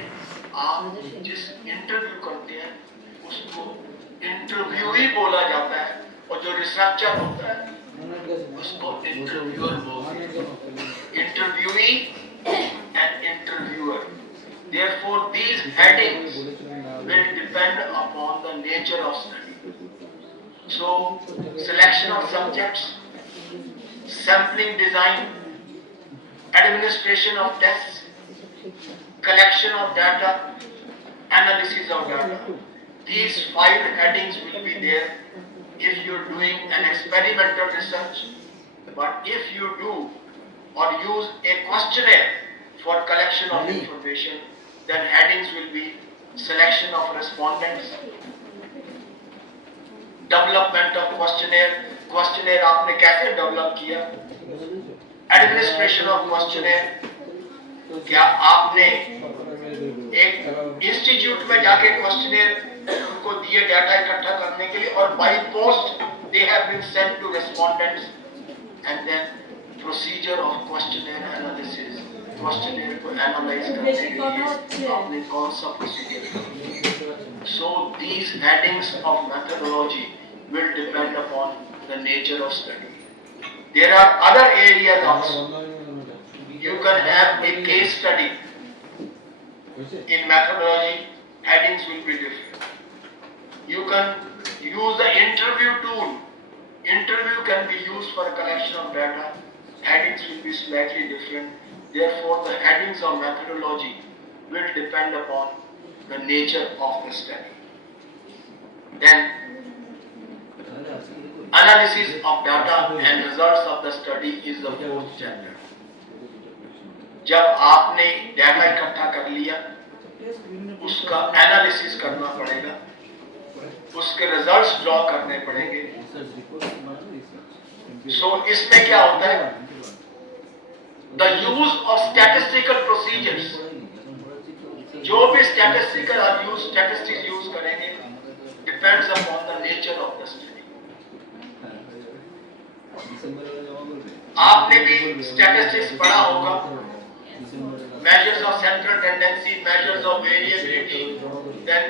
आप जिस इंटरव्यू करते हैं उसको इंटरव्यूई बोला जाता है, और जो रिसर्चर होता है उसको इंटरव्यूअर बोलते हैं. Interviewee and interviewer. Therefore, these headings will depend upon the nature of study. So, selection of subjects, sampling design, administration of tests, collection of data, analysis of data. These 5 headings will be there if you're doing an experimental research. But if you do or use a questionnaire for collection of information, then headings will be selection of respondents, development of questionnaire. Questionnaire आपने कैसे develop किया, administration of questionnaire, क्या आपने एक institute में जाके questionnaire उनको दिए डाटा इकट्ठा करने के लिए, और by post they have been sent to respondents, and then procedure of questionnaire analysis, questionnaire को एनालाइज करने के लिए आपने कौन सा procedure. So these headings of methodology will depend upon the nature of study. There are other areas also. you can have a case study. In methodology, headings will be different. You can use the interview tool. Interview can be used for a collection of data. Headings will be slightly different. Therefore, the headings of methodology will depend upon the nature of the study. Then, analysis of data and results of the study is the fourth chapter. जब आपने data इकट्ठा कर लिया, उसका analysis करना पड़ेगा, उसके results draw करने पड़ेंगे. सो इसमें क्या होता है? The use of statistical procedures, जो भी स्टैटिस्टिक्स यूज करेंगे, depends upon the nature of the study. आपने भी स्टैटिस्टिक्स पढ़ा होगा. Measures of central tendency, measures of variability. Then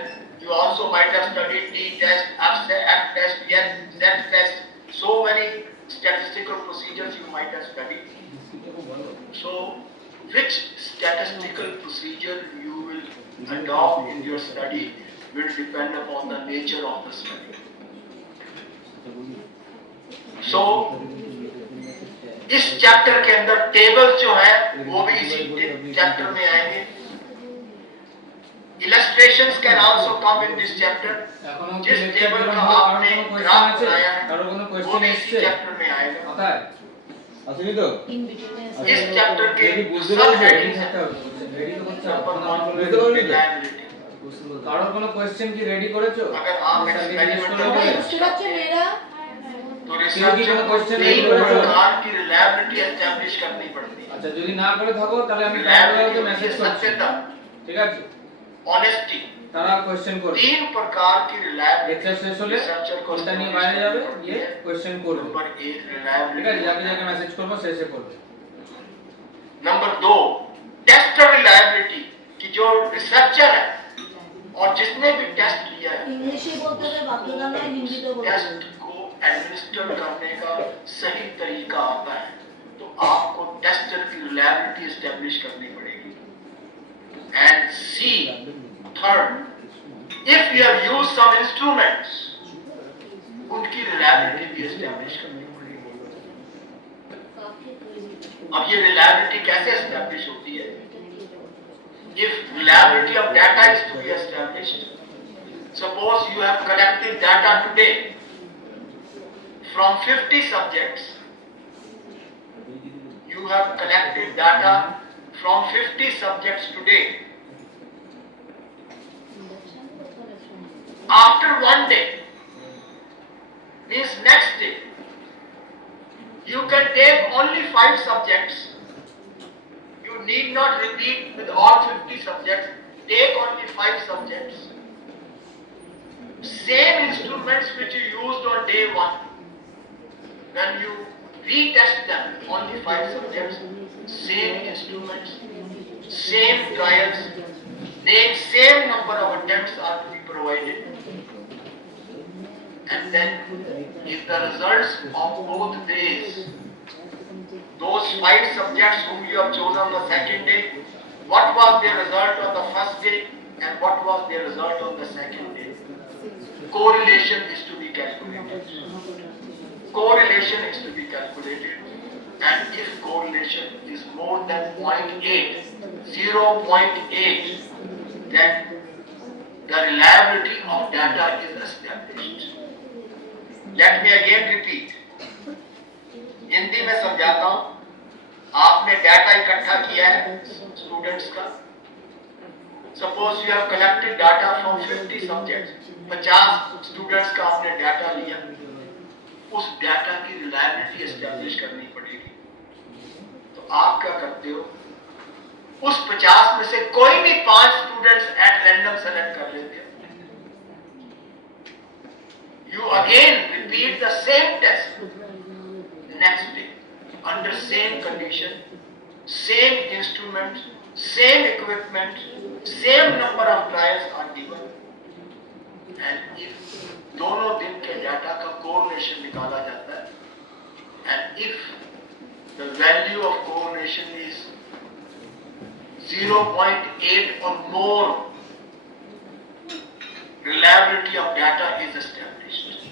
you also might have studied t-test, f-test, z-test. So many statistical procedures you might have studied. So, which statistical procedure you will adopt in your study will depend upon the nature of the study. So, इस chapter के अंदर tables जो है वो भी इसी chapter में आएंगे. Illustrations can also come in this chapter. जिस टेबल का आपने ग्राफ बनाया है वो भी इसी चैप्टर में आएगा. আসেনি তো इस चैप्टर के सब हेडिंग्स हैं. কারোর কোনো কোশ্চেন কি রেডি করেছো? अगर आप एक्सपेरिमेंटल বুঝতে পারছেন মেয়েরা? तो रिसर्च प्रकार की रिलायबिलिटी एस्टैब्लिश करनी पड़ती है. আচ্ছা যদি না করে থাকো তাহলে আমি কাউকে মেসেজ করছি, सत्यता, ঠিক আছে? ऑनेस्टी, তারা কোশ্চেন করবে. 3 प्रकार की रिलायबिलिटी লেকচার শেষ হলে কোনটা নিয়ে বাইরে যাবে গিয়ে কোশ্চেন করবে. नंबर 1 ঠিক আছে, रिलायबिलिटी. যাকে যাকে মেসেজ করবো শেষে করবে. नंबर 2 टेस्ट रिलायबिलिटी कि जो रिसर्चर है और जिसने भी टेस्ट लिया है ইংলিশে বলতে হবে বাধ্যতা নয়, হিন্দিতে বলতে হবে. टेस्ट को एडमिनिस्टर करने का सही तरीका आता है, तो आपको टेस्टर की रिलायबिलिटी एस्टैब्लिश करनी पड़ेगी. And C third, if you have used some instruments, उनकी रिलायबिलिटी भी एस्टैब्लिश करनी पड़ेगी. अब ये रिलायबिलिटी कैसे एस्टैब्लिश होती है? If reliability of data is to be established, suppose you have collected data today from 50 subjects. You have collected data from 50 subjects today. After one day, means next day, you can take only 5 subjects. You need not repeat with all 50 subjects. Take only 5 subjects. Same instruments which you used on day 1. When you retest them, only 5 subjects, same instruments, same trials, same number of attempts are to be provided. And then, if the results of both days, those 5 subjects whom you have chosen on the second day, what was their result on the first day and what was their result on the second day? Correlation is to be calculated. Correlation is to be calculated, and if correlation is more than 0.8, 0.8, then the reliability of data is established. Let me again repeat. Hindi में समझाता हूं. आपने data इकट्ठा किया है students का. Suppose you have collected data from 50 subjects. 50 students का आपने डाटा लिया. उस डाटा की रिलायबिलिटी एस्टैब्लिश करनी पड़ेगी. तो आप क्या करते हो? उस 50 में से कोई भी 5 स्टूडेंट्स एट रैंडम सेलेक्ट कर लेते हो. You again repeat the same test next day under same condition, same instrument, same equipment, same number of trials are given, and if दोनों दिन के डाटा का correlation निकाला जाता है, and if the value of correlation is 0.8 or more reliability of data is established.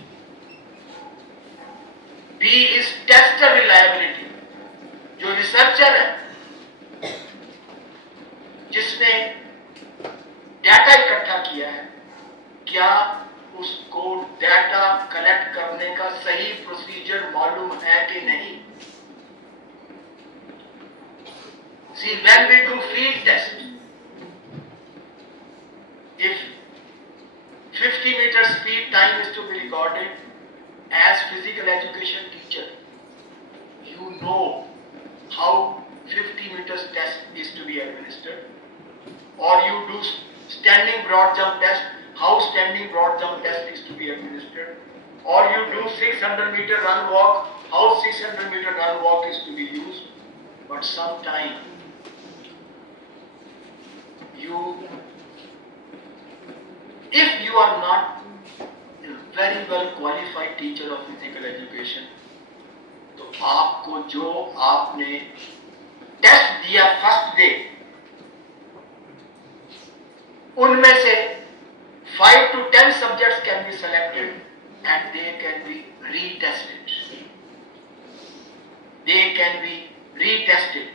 B is tester reliability. जो researcher है जिसने डाटा इकट्ठा किया है, क्या उसको डाटा कलेक्ट करने का सही प्रोसीजर मालूम है कि नहीं? See, when we do field test, if 50 meter speed time is to be recorded, as physical education teacher, you know how 50 meters test is to be administered, or you do standing broad jump test, how standing broad jump test is to be administered, or you do 600 meter run walk, how 600 meter run walk is to be used. But sometimes if you are not a very well qualified teacher of physical education, तो आपको जो आपने test दिया first day, उनमें से 5 to 10 subjects can be selected and they can be retested. They can be retested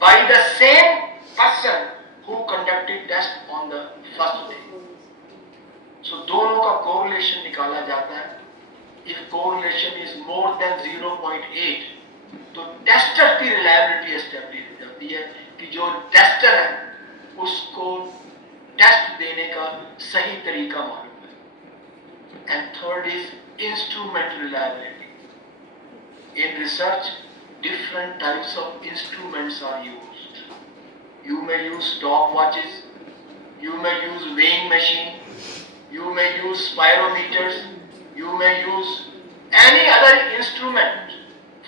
by the same person who conducted test on the first day. So दोनों का correlation निकाला जाता है. If correlation is more than 0.8, तो tester की reliability establish हो जाती है कि जो टेस्टर है उसको टेस्ट देने का सही तरीका मालूम है. And third is instrument reliability. In research, different types of instruments are used. You may use stopwatches, you may use weighing machine, you may use spirometers, you may use any other instrument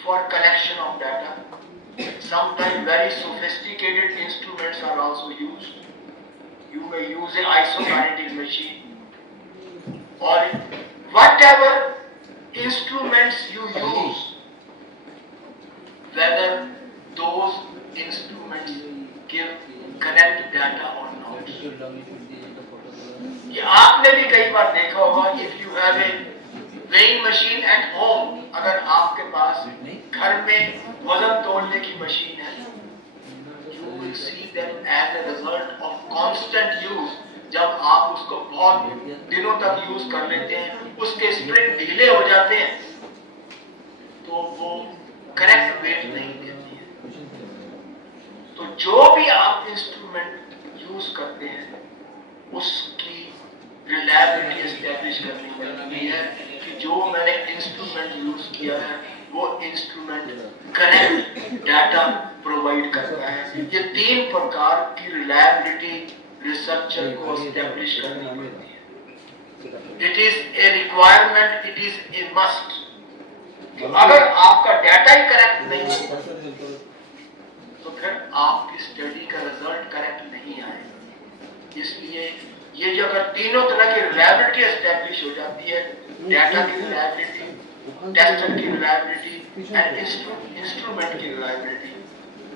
for collection of data. Sometimes very sophisticated instruments are also used. You may use an isokinetic machine or whatever instruments you use, whether those instruments give correct data or not. ये आपने भी कई बार देखा होगा, if you have a weighing machine at home, अगर आपके पास घर में वजन तोलने की मशीन है, you will see that as a result of constant use, जब आप उसको बहुत दिनों तक यूज कर लेते हैं, उसके स्प्रिंग ढीले हो जाते हैं, तो वो करेक्ट वेट नहीं देती है. तो जो भी आप इंस्ट्रूमेंट यूज करते हैं, उसकी रिलायबिलिटी एस्टेब्लिश करनी पड़ती है कि जो मैंने इंस्ट्रूमेंट यूज किया है वो इंस्ट्रूमेंट करेक्ट डाटा प्रोवाइड करता है. ये 3 प्रकार की रिलायबिलिटी रिसर्चर को एस्टेब्लिश करनी पड़ती है. It is a requirement, it is a must. अगर आपका डाटा ही करेक्ट नहीं हो तो फिर आपकी स्टडी का रिजल्ट करेक्ट नहीं आएगा. इसलिए ये जो अगर तीनों तरह की रिलायबिलिटी एस्टेब्लिश हो जाती है, डाटा की रिलायबिलिटी, टेस्टर की रिलायबिलिटी एंड इंस्ट्रूमेंट की reliability,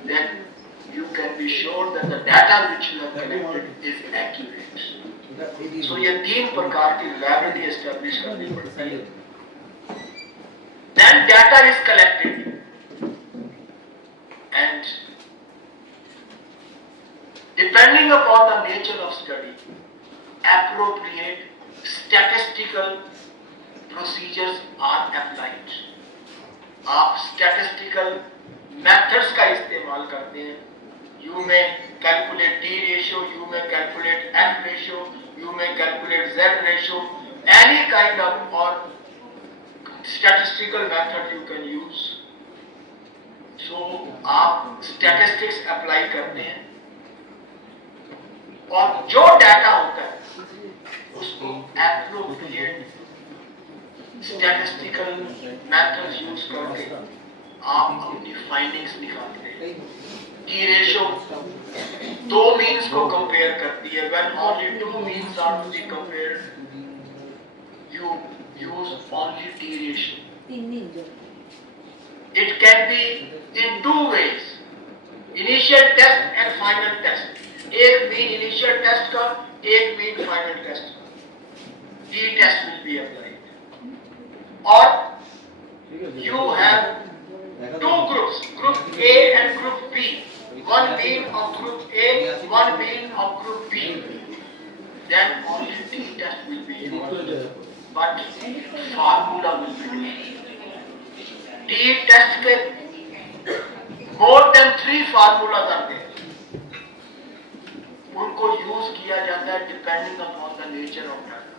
then you can be sure that the data which you have collected is accurate. So ये 3 प्रकार की रिलायबिलिटी एस्टेब्लिश करनी पड़ती है. Then data is collected and depending upon the nature of study, appropriate statistical procedures are applied. आप statistical methods का इस्तेमाल करते हैं. You may calculate T ratio, you may calculate F ratio, you may calculate Z ratio, any kind of or statistical method you can use. So आप statistics apply करते हैं और जो डाटा होता है उसको appropriate statistical methods use करके आप अपनी findings निकालते हैं. T ratio 2 means को compare करती है. When only 2 means are to be compared, you use only T ratio. It can be in 2 ways. Initial test and final test, एक mean initial test का, एक मीन फाइनल टेस्ट का, t test will be applied. और you have two groups, group a and group b, one mean of group A, one mean of group B, then only T test will be used, but formula will be different. T test के more than 3 formulas are there, उनको use किया जाता है depending upon the nature of data.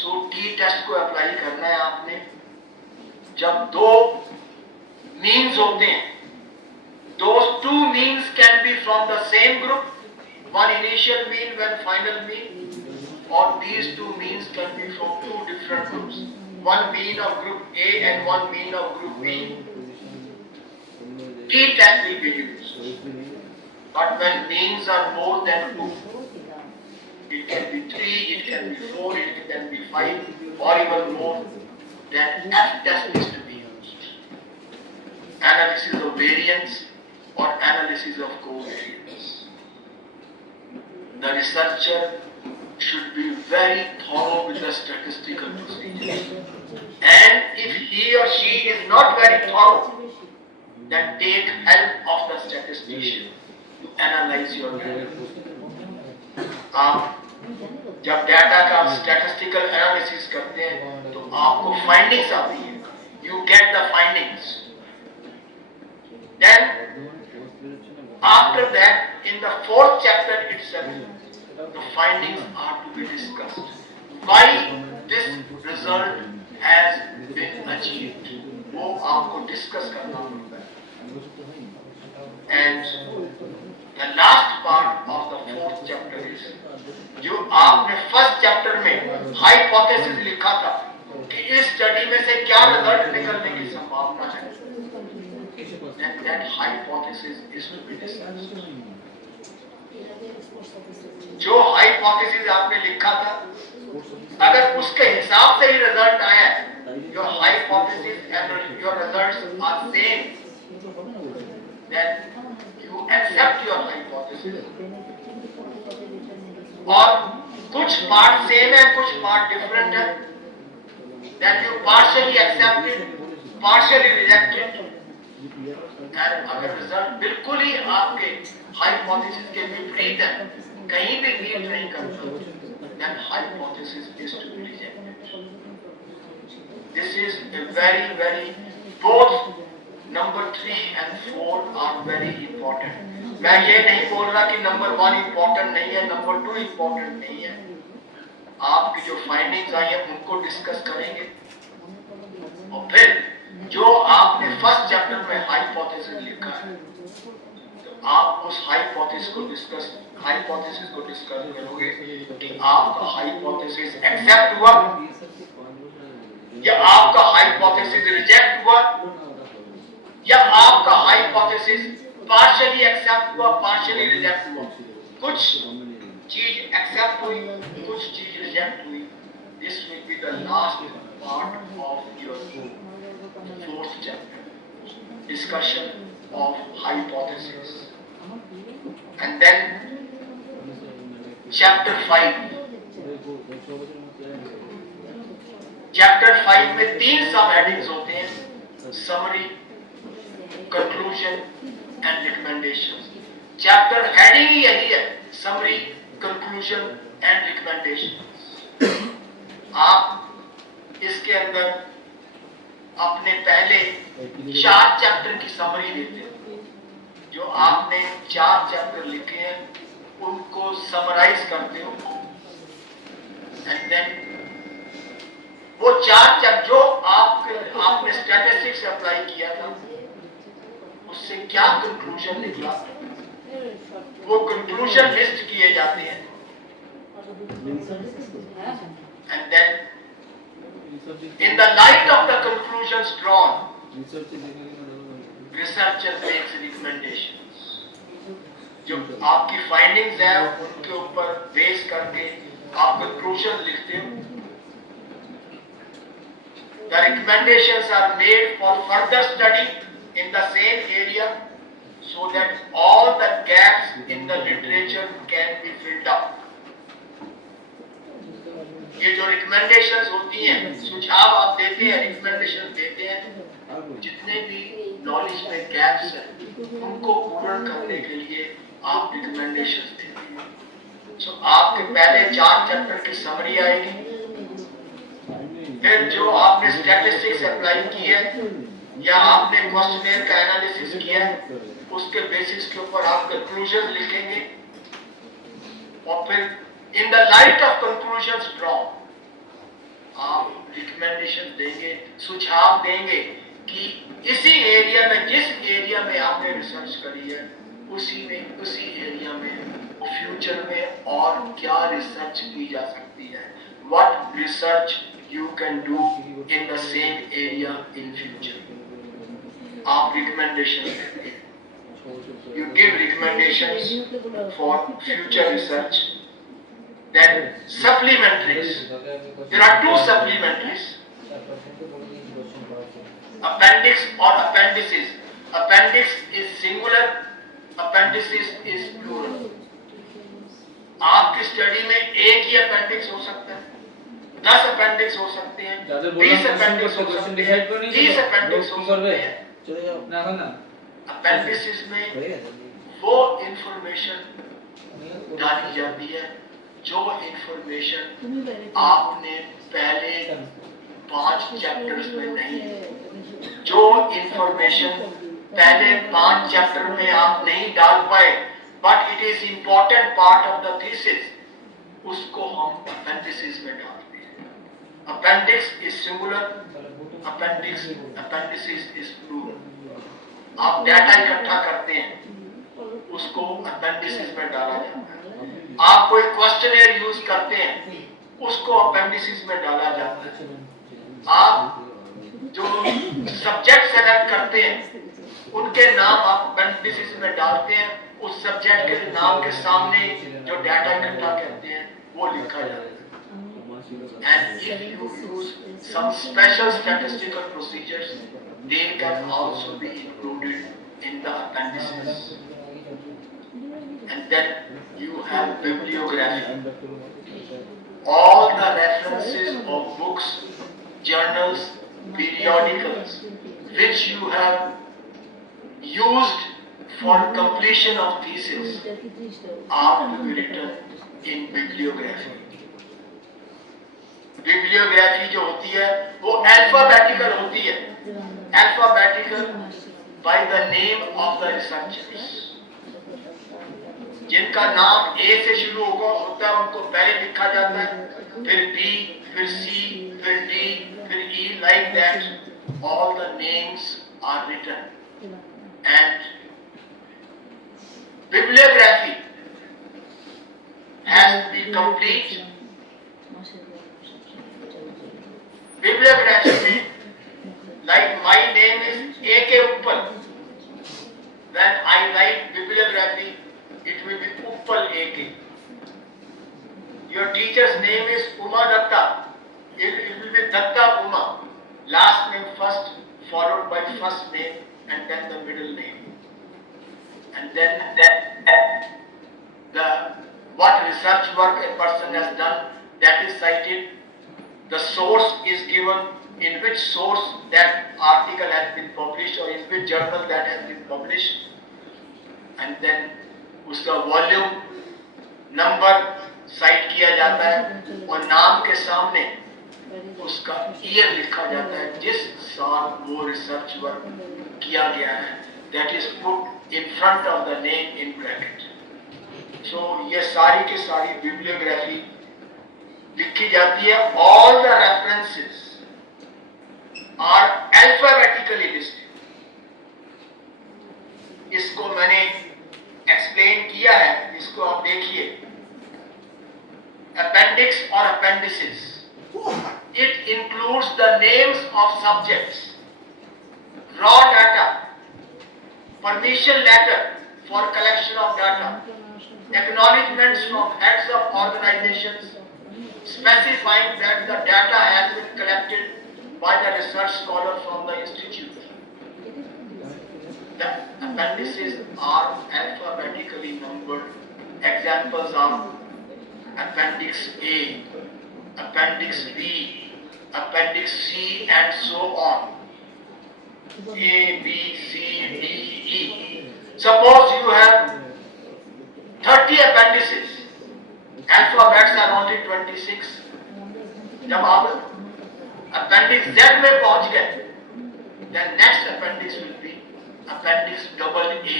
So t test को apply करना है आपने जब दो मीन्स होते हैं। Those two means can be from the same group, one initial mean, one final mean, or these two means can be from two different groups, one mean of group A and one mean of group B. T test will be used. But when means are more than 2, it can be 3, it can be 4, it can be 5, or even more, then F test is to be used. Analysis of variance or analysis of covariance. The researcher should be very thorough with the statistical procedures. And if he or she is not very thorough, then take help of the statistician to analyze your data. आप जब data का statistical analysis करते हैं तो आपको findings आती है, you get the findings. Then after that, in the 4th chapter itself, the findings are to be discussed. Why this result has been achieved, वो आपको discuss करना होगा. And the last part of the 4th chapter is, जो आपने 1st chapter में hypothesis लिखा था कि इस स्टडी में से क्या रिजल्ट निकलने की संभावना है, then that hypothesis is to be discussed. जो hypothesis आपने लिखा था, अगर उसके हिसाब से ही रिजल्ट आया है, your hypothesis and your results are same, then you accept your hypothesis. और कुछ पार्ट सेम है, कुछ पार्ट डिफरेंट है, then you partially accept it, partially reject it. And अगर रिजल्ट बिल्कुल ही आपके हाइपोथेसिस के विपरीत है, कहीं भी मीट नहीं करता, then hypothesis is to be rejected. This is a very both number 3 and 4 are very important. मैं ये नहीं बोल रहा कि नंबर 1 इम्पोर्टेंट नहीं है, नंबर 2 इम्पोर्टेंट नहीं है। आपकी जो फाइंडिंग्स आई हैं उनको डिस्कस करेंगे और फिर जो आपने 1st चैप्टर में हाइपोथेसिस लिखा है, तो आप उस हाइपोथेसिस को डिस्कस करोगे कि आपका हाइपोथेसिस एक्सेप्ट हुआ या आपका हाइपोथेसिस रिजेक्ट हुआ या आपका हाइपोथेसिस पार्शियली एक्सेप्ट हुआ, पार्शियली रिजेक्ट हुआ। कुछ चीज एक्सेप्ट हुई, कुछ चीज रिजेक्ट हुई। This will be the last part of your 4th chapter, discussion of hypothesis. And then chapter 5 में 3 सब हेडिंग्स होते हैं, summary, conclusion and recommendations. Chapter heading ही यही है, summary, conclusion and recommendations. आप इसके अंदर अपने पहले 4 चैप्टर की समरी देते हो, जो आपने 4 चैप्टर लिखे हैं उनको समराइज करते हो, एंड देन वो 4 चैप्टर जो आपने स्टैटिस्टिक्स अप्लाई किया था उससे क्या कंक्लूजन निकला, वो कंक्लूजन लिस्ट किए जाते हैं, and then in the light of the conclusions drawn, researcher makes recommendations. जो आपकी फाइंडिंग्स है उनके ऊपर बेस करके आप कंक्लूजन लिखते हो। The recommendations are made for further study in the same area so that all the gaps in the literature can be filled up. ये जो रिकमेंडेशंस होती हैं, सुझाव आप देते हैं, रिकमेंडेशन देते हैं, जितने भी नॉलेज में गैप्स हैं उनको पूर्ण करने के लिए आप रिकमेंडेशंस देते हैं। सो आपके पहले 4 चैप्टर की समरी आएगी, फिर जो आपने स्टैटिस्टिक्स अप्लाई की है या आपने क्वेश्चनेयर का एनालिसिस किया है, उसके बेसिस के ऊपर आप कंक्लूजन लिखेंगे और फिर in the light of conclusions draw आप रिकमेंडेशन देंगे, सुझाव देंगे कि इसी एरिया में, जिस एरिया में आपने रिसर्च करी है उसी एरिया में फ्यूचर में और क्या रिसर्च की जा सकती है, what research you can do in the same area in future. आप recommendations देते हैं. You give recommendations for future research. Then supplementaries. There are 2 supplementaries. Appendix or appendices. Appendix is singular. Appendices is plural. आपकी study में एक ही appendix हो सकता है, 10 appendix हो सकते हैं, 20 अपेंडिक्स हो सकते हैं, 30 अपेंडिक्स हो सकते हैं। अपेंडिक्स में वो इंफॉर्मेशन डाली जाती है जो इंफॉर्मेशन आपने पहले 5 चैप्टर्स में नहीं, जो इंफॉर्मेशन पहले 5 चैप्टर में आप नहीं डाल पाए but it is important part of the thesis, उसको हम अपेंडिक्स में डालते हैं। Appendix is singular, appendix is plural. आप डाटा इकट्ठा करते हैं, उसको अपेंडिक्स में डाला जाता है। आप कोई क्वेश्चनर यूज करते हैं, उसको अपेंडिक्स में डाला जाता है। आप जो सब्जेक्ट सेलेक्ट करते हैं, उनके नाम आप अपेंडिक्स में डालते हैं, उस सब्जेक्ट के नाम के सामने जो डाटा इकट्ठा करते हैं वो लिखा जाता है। And if you use some special statistical procedures, they can also be included in the appendices. And then you have bibliography. All the references of books, journals, periodicals which you have used for completion of thesis are to be written in bibliography. Bibliography जो होती है वो alphabetical होती है, alphabetical by the name of the researchers. जिनका नाम A से शुरू होता है उनको पहले लिखा जाता है, फिर B, फिर C, फिर D, फिर E, like that. All the names are written. And bibliography has to be complete. Bibliography में, like my name is A.K. Uppal. When I write bibliography, it will be Uppal A.K. Your teacher's name is Uma Datta. It will be Datta Uma. Last name first, followed by first name, and then the middle name. And then the what research work a person has done, that is cited. The source is given, in which source that article has been published or in which journal that has been published. And then उसका volume number site किया जाता है और नाम के सामने उसका year लिखा जाता है जिस साल वो रिसर्च वर्क किया गया है, that is put in front of the name in bracket. So ये सारी की सारी bibliography लिखी जाती है. All the references are alphabetically listed. इसको मैंने एक्सप्लेन किया है, इसको आप देखिए. Appendix or appendices, it includes the names of subjects, raw data, permission letter for collection of data, acknowledgements from heads of organizations specifying that the data has been collected by the research scholar from the institute. appendices are alphabetically numbered. Examples are Appendix A, Appendix B, Appendix C, and so on. A, B, C, D, E. Suppose you have 30 appendices. Alphabets are only 26. जब आप appendix Z में पहुंच गए, then next appendix will be appendix double A,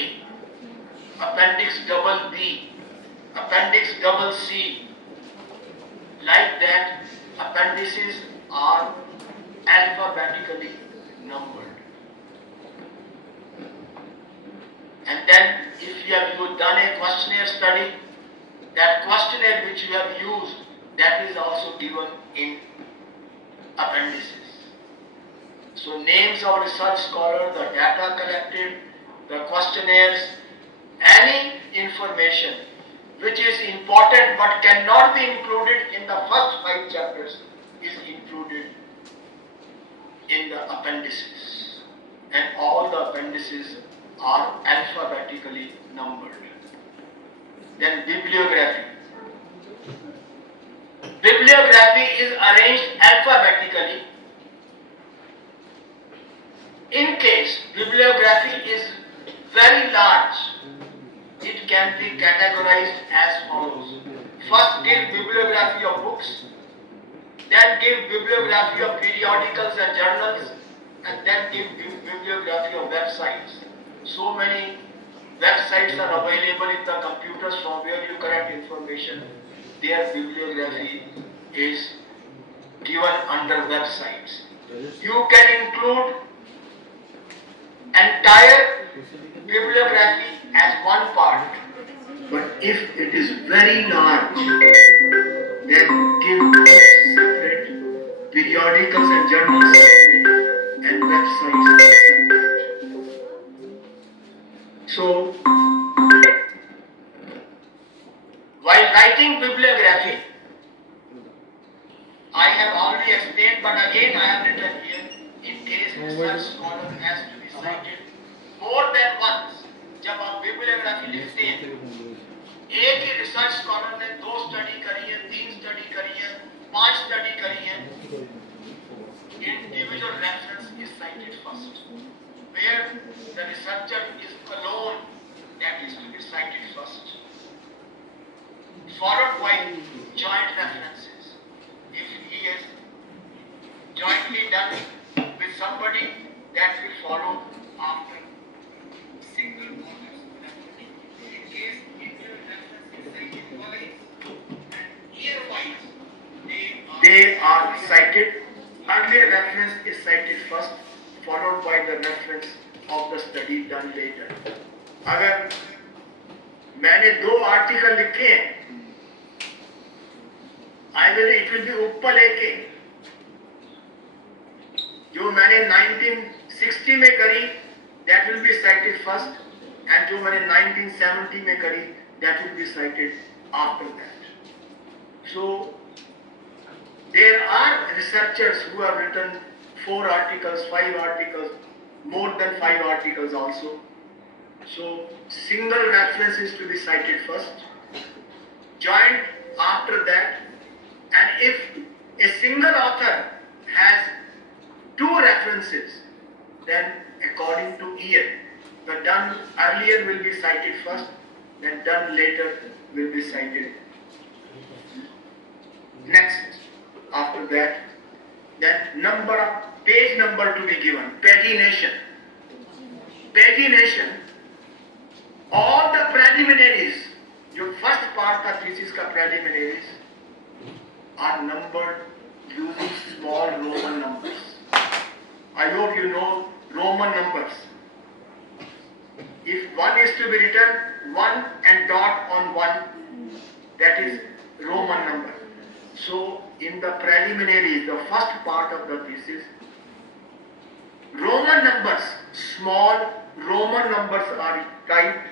appendix double B, appendix double C. Like that, appendices are alphabetically numbered. And then, if you have done a questionnaire study, that questionnaire which you have used, that is also given in appendices. So names of research scholars, the data collected, the questionnaires, any information which is important but cannot be included in the first 5 chapters is included in the appendices. And all the appendices are alphabetically numbered. Then bibliography. Bibliography is arranged alphabetically. In case bibliography is very large, it can be categorized as follows. First, give bibliography of books, then give bibliography of periodicals and journals, and then give bibliography of websites. So many websites are available in the computers from where you collect information. Their bibliography is given under websites. You can include entire bibliography as one part, but if it is very large, then give separate, periodicals and journals separate, and websites separate. So, while writing bibliography, I have already explained, but again I have written here, in case research scholar has to be cited more than once. जब आप bibliography लिखते हैं, एक ही research scholar ने 2 study करी है, 3 study करी है, 5 study करी है, individual reference is cited first. Where the researcher is alone, that is to be cited first. Followed by joint references. If he has jointly done with somebody, that will follow after single authors. In case individual reference is cited twice and year-wise, they are cited. Earlier reference is cited first, followed by the reference of the study done later. अगर मैंने 2 article लिखे हैं, it will be ऊपर लेके जो मैंने 1960 में करी, that will be cited first, and जो मैंने 1970 में करी, that will be cited after that. So there are researchers who have written 4 articles, 5 articles, more than 5 articles also. So single reference is to be cited first, joint after that, and if a single author has 2 references, then according to year, the done earlier will be cited first, then done later will be cited next. After that, then number of page number to be given, pagination. Pagination, all the preliminaries, जो first part का thesis का preliminaries are numbered using small Roman numbers. I hope you know Roman numbers. If 1 is to be written, 1 and dot on 1, that is Roman number. So in the preliminaries, the first part of the thesis, Roman numbers, small Roman numbers are typed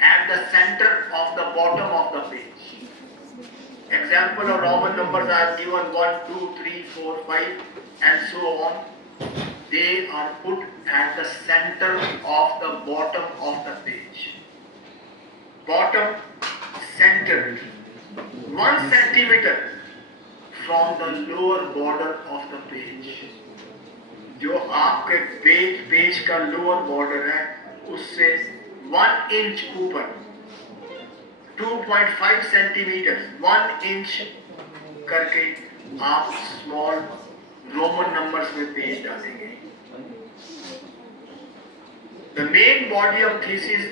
at the center of the bottom of the page. Example of Roman numbers I have given 1, 2, 3, 4, 5 and so on. They are put at the center of the bottom of the page. Bottom centered 1 centimeter from the lower border of the page. जो आपके page का lower border है उससे 1 inch ऊपर 2.5 centimetre 1 inch करके आप small Roman numbers में page डालेंगे. The main body of thesis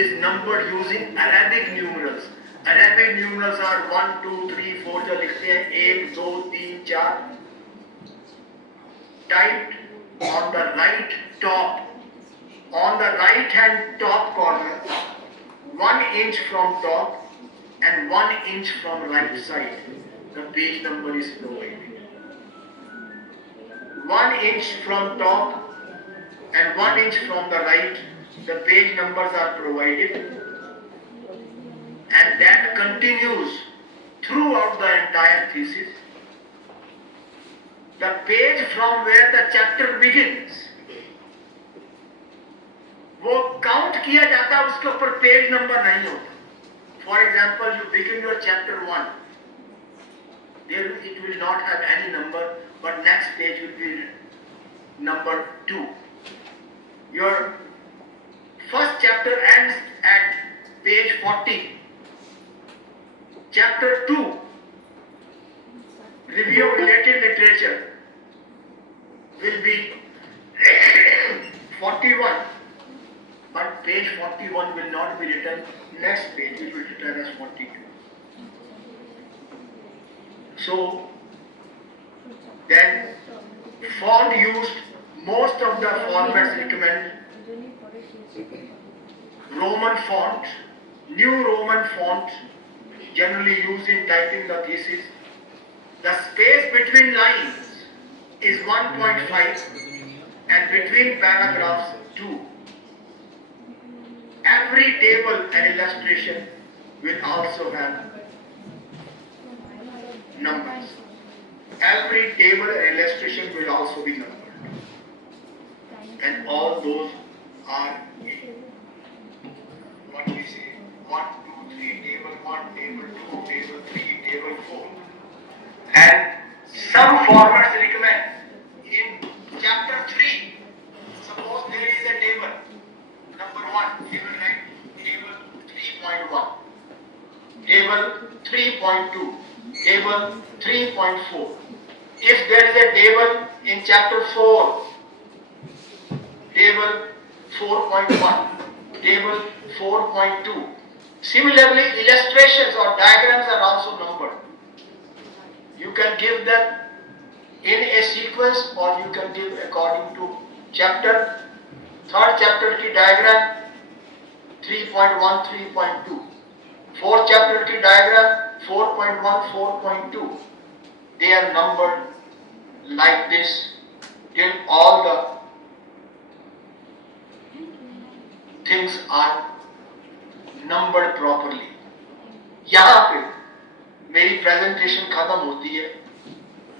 is numbered using Arabic numerals. Arabic numerals are 1, 2, 3, 4 जो लिखते हैं 1, 2, 3, 4. Typed on the right top, on the right hand top corner, 1 inch from top and 1 inch from right side, the page number is provided. 1 inch from top and 1 inch from the right, the page numbers are provided, and that continues throughout the entire thesis. The page from where the chapter begins, वो count किया जाता है, उसके ऊपर page number नहीं होता. For example, you begin your chapter 1, there it will not have any number, but next page will be number 2. Your first chapter ends at page 40. Chapter 2, review of related literature, will be 41, but page 41 will not be written. Next page will be written as 42. So then font used, most of the formats recommend Roman font, new Roman font, generally used in typing the thesis. The space between lines is 1.5 and between paragraphs 2. Every table and illustration will also have numbers. Every table and illustration will also be numbered. And all those are what we say 1, 2, 3, table 1, table 2, table 3, table 4. And some formats recommend in chapter 3, suppose there is a table, number 1, table right, table 3.1, table 3.2, table 3.4. If there is a table in chapter 4, table 4.1, table 4.2. Similarly, illustrations or diagrams are also numbered. You can give them in a sequence or you can give according to chapter. Third chapter की diagram 3.1, 3.2. Fourth chapter की diagram 4.1, 4.2. They are numbered like this till all the things are numbered properly. यहाँ पे मेरी presentation खत्म होती है.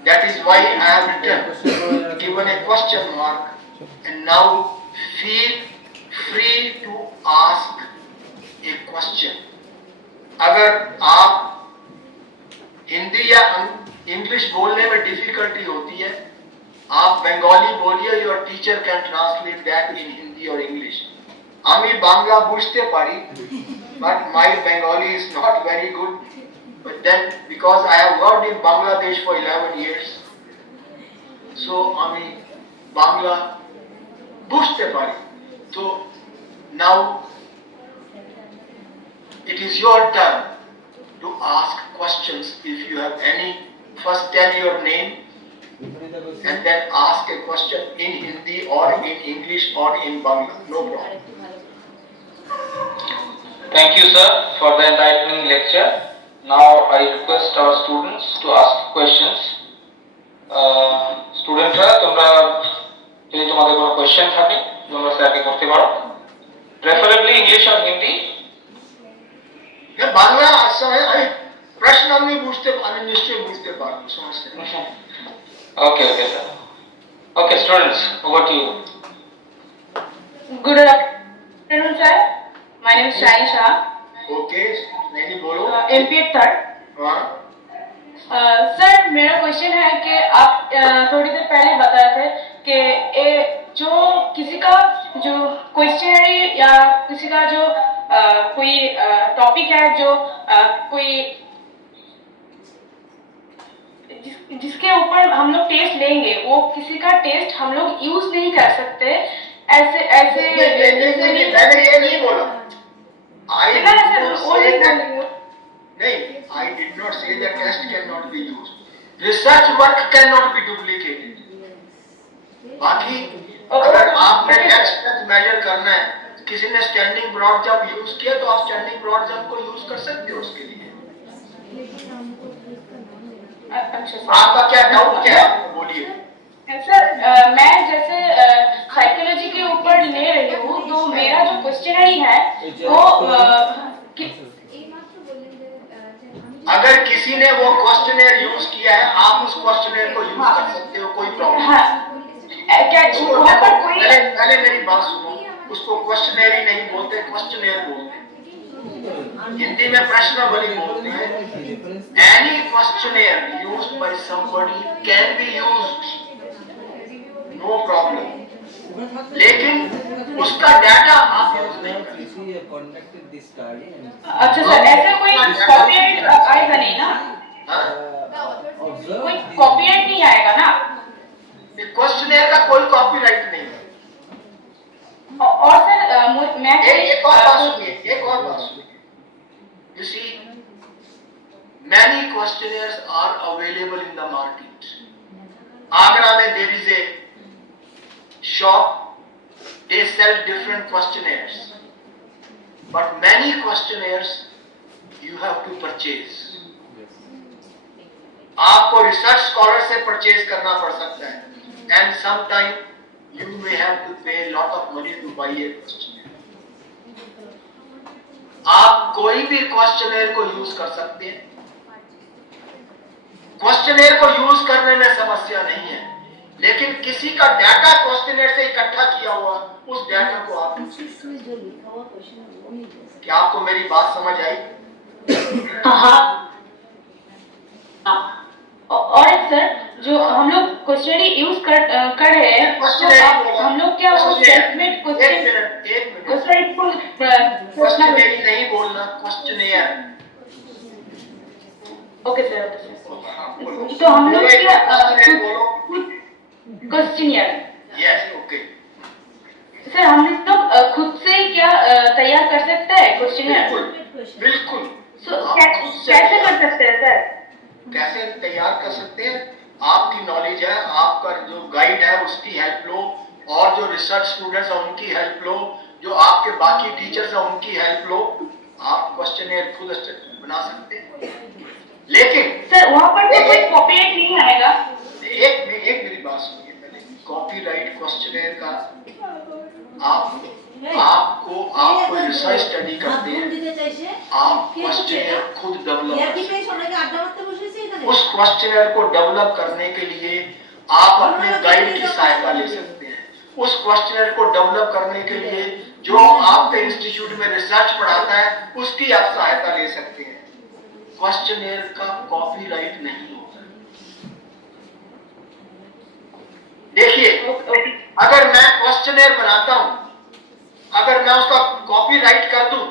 That is why I have written, given a question mark, and now feel free to ask a question. अगर आप हिंदी या English बोलने में डिफिकल्टी होती है, आप बंगाली बोलिए, your teacher can translate that in Hindi or English. আমি বাংলা বুঝতে পারি, but my Bengali is not very good. But then, because I have worked in Bangladesh for 11 years, so আমি বাংলা বুঝতে পারি. So now it is your turn to ask questions. If you have any, first tell your name and then ask a question in Hindi or in English or in Bangla. No problem. Thank you, sir, for the enlightening lecture. Now I request our students to ask questions. স্টুডেন্টরা তোমরা যদি তোমাদের কোনো question থাকে তোমরা স্যারকে করতে পারো, প্রেফারেবলি ইংলিশ আর হিন্দি। বাংলা আমি প্রশ্ন আমি নিশ্চয়ই বুঝতে পারবো, সমস্যা নেই। Okay, sir. Okay, students, over to you. Good afternoon, sir. My name is Shai Shah, okay, नहीं बोलो। MPA third. हाँ, सर मेरा क्वेश्चन है कि आप थोड़ी देर पहले बता रहे थे कि जो किसी का जो क्वेश्चनरी या किसी का जो कोई टॉपिक है जो कोई जिसके ऊपर हम लोग टेस्ट लेंगे वो किसी का टेस्ट हम लोग यूज नहीं कर सकते ऐसे ऐसे मैंने ये नहीं बोला। I did not say that. नहीं, I did not say that test cannot be used. Research work cannot be duplicated. बाकी अगर आपने नेक्स्ट मेजर करना है, किसी ने स्टैंडिंग ब्रॉड जंप यूज किया तो आप स्टैंडिंग ब्रॉड जंप को यूज कर सकते हो उसके लिए। अच्छा आपका क्या डाउट क्या है, बोलिए। सर मैं जैसे साइकोलॉजी के ऊपर ले रही हूँ तो मेरा जो क्वेश्चनरी है वो अगर किसी ने वो क्वेश्चनर यूज किया है, आप उस क्वेश्चनर को यूज कर सकते हो, कोई प्रॉब्लम नहीं। क्या वहाँ पर कोई पहले मेरी बात सुनो, उसको क्वेश्चनर ही नहीं बोलते, क्वेश्चनर बोलते हैं। हिंदी में प्रश्नावली बोलते हैं। Any questionnaire used by somebody can be used, no problem, लेकिन उसका डाटा आप यूज नहीं करते। अच्छा सर ऐसा कोई कॉपीराइट आएगा नहीं ना? कोई कॉपीराइट नहीं आएगा ना? क्वेश्चनर का कोई कॉपीराइट नहीं है। और सर मैं एक और बात सुनिए, you see, many questionnaires are available in the market. Agra में there is a shop, they sell different questionnaires, but many questionnaires you have to purchase. आपको रिसर्च स्कॉलर से परचेज करना पड़ सकता है, and sometime you may have to pay a lot of money to buy a questionnaire. आप कोई भी questionnaire को यूज कर सकते हैं, क्वेश्चनर को यूज करने में समस्या नहीं है, लेकिन किसी का डाटा क्वेश्चनर से इकट्ठा किया हुआ उस डाटा को आप क्या आपको मेरी बात समझ आई? और एक सर जो हम लोग क्वेश्चनरी यूज कर रहे हैं तो हम लोग क्या वो स्टेटमेंट क्वेश्चनरी नहीं बोलना, क्वेश्चनर। ओके सर तो हम लोग क्या क्वेश्चनर यस ओके। सर हम लोग खुद से ही क्या तैयार कर सकते हैं क्वेश्चनर? बिल्कुल। कैसे कर सकते हैं सर? कैसे तैयार कर सकते हैं? आपकी नॉलेज है, आपका जो गाइड है उसकी हेल्प लो, और जो रिसर्च स्टूडेंट्स हैं उनकी हेल्प लो, जो आपके बाकी टीचर्स हैं उनकी हेल्प लो, आप क्वेश्चनर खुद बना सकते हैं। लेकिन सर वहाँ पर तो कोई कॉपीराइट नहीं आएगा? एक मेरी बात सुनिए पहले। कॉपीराइट क्वेश्चनर का आपको रिसर्च स्टडी करते हैं, आप क्वेश्चनर खुद डेवलप, उस क्वेश्चनर को डेवलप करने के लिए आप अपने गाइड की सहायता ले सकते हैं। उस क्वेश्चनर को डेवलप करने के लिए जो आपके इंस्टीट्यूट में रिसर्च पढ़ाता है उसकी आप सहायता ले सकते हैं। क्वेश्चनर का कॉपीराइट नहीं होता। देखिए, अगर मैं क्वेश्चनर बनाता हूं, अगर मैं उसका कॉपीराइट कर दूं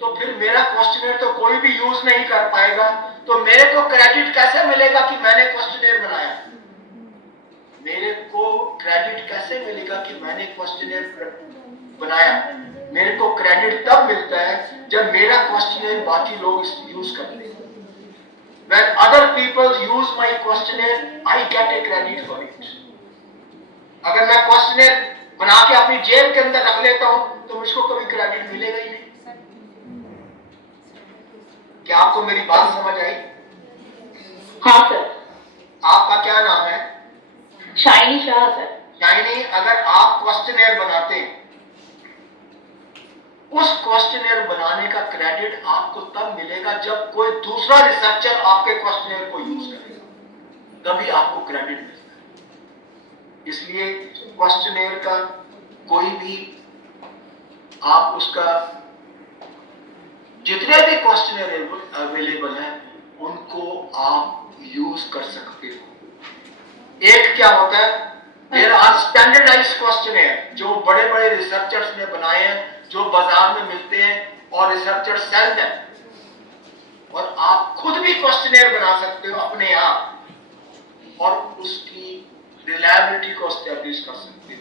तो फिर मेरा क्वेश्चनर तो कोई भी यूज नहीं कर पाएगा, तो मेरे को क्रेडिट कैसे मिलेगा कि मैंने क्वेश्चनर बनाया? मेरे को क्रेडिट कैसे मिलेगा कि मैंने क्वेश्चनर बनाया? मेरे को क्रेडिट तब मिलता है जब मेरा क्वेश्चनर बाकी लोग यूज करते हैं। When other people use my questionnaire, I get a credit for it. अगर मैं क्वेश्चनर बना के अपनी जेब के अंदर रख लेता हूं तो मुझको कभी क्रेडिट मिलेगा ही नहीं। क्या आपको मेरी बात समझ आई? हाँ सर। आपका क्या नाम है? Shiny Shah sir. शाइनी, अगर आप क्वेश्चनर बनाते हैं, उस क्वेश्चनर बनाने का क्रेडिट आपको तब मिलेगा जब कोई दूसरा रिसर्चर आपके क्वेश्चनर को यूज करेगा, तभी आपको क्रेडिट मिलेगा। इसलिए क्वेश्चनर का कोई भी आप उसका जितने भी क्वेश्चन अवेलेबल हैं उनको आप यूज कर सकते हो। एक क्या होता है, देयर आर स्टैंडर्डाइज्ड क्वेश्चन जो बड़े बड़े रिसर्चर्स ने बनाए हैं, जो बाजार में मिलते हैं और रिसर्चर सेल देम, और आप खुद भी क्वेश्चनेयर बना सकते हो अपने आप और उसकी रिलायबिलिटी को एस्टेब्लिश कर सकते हो,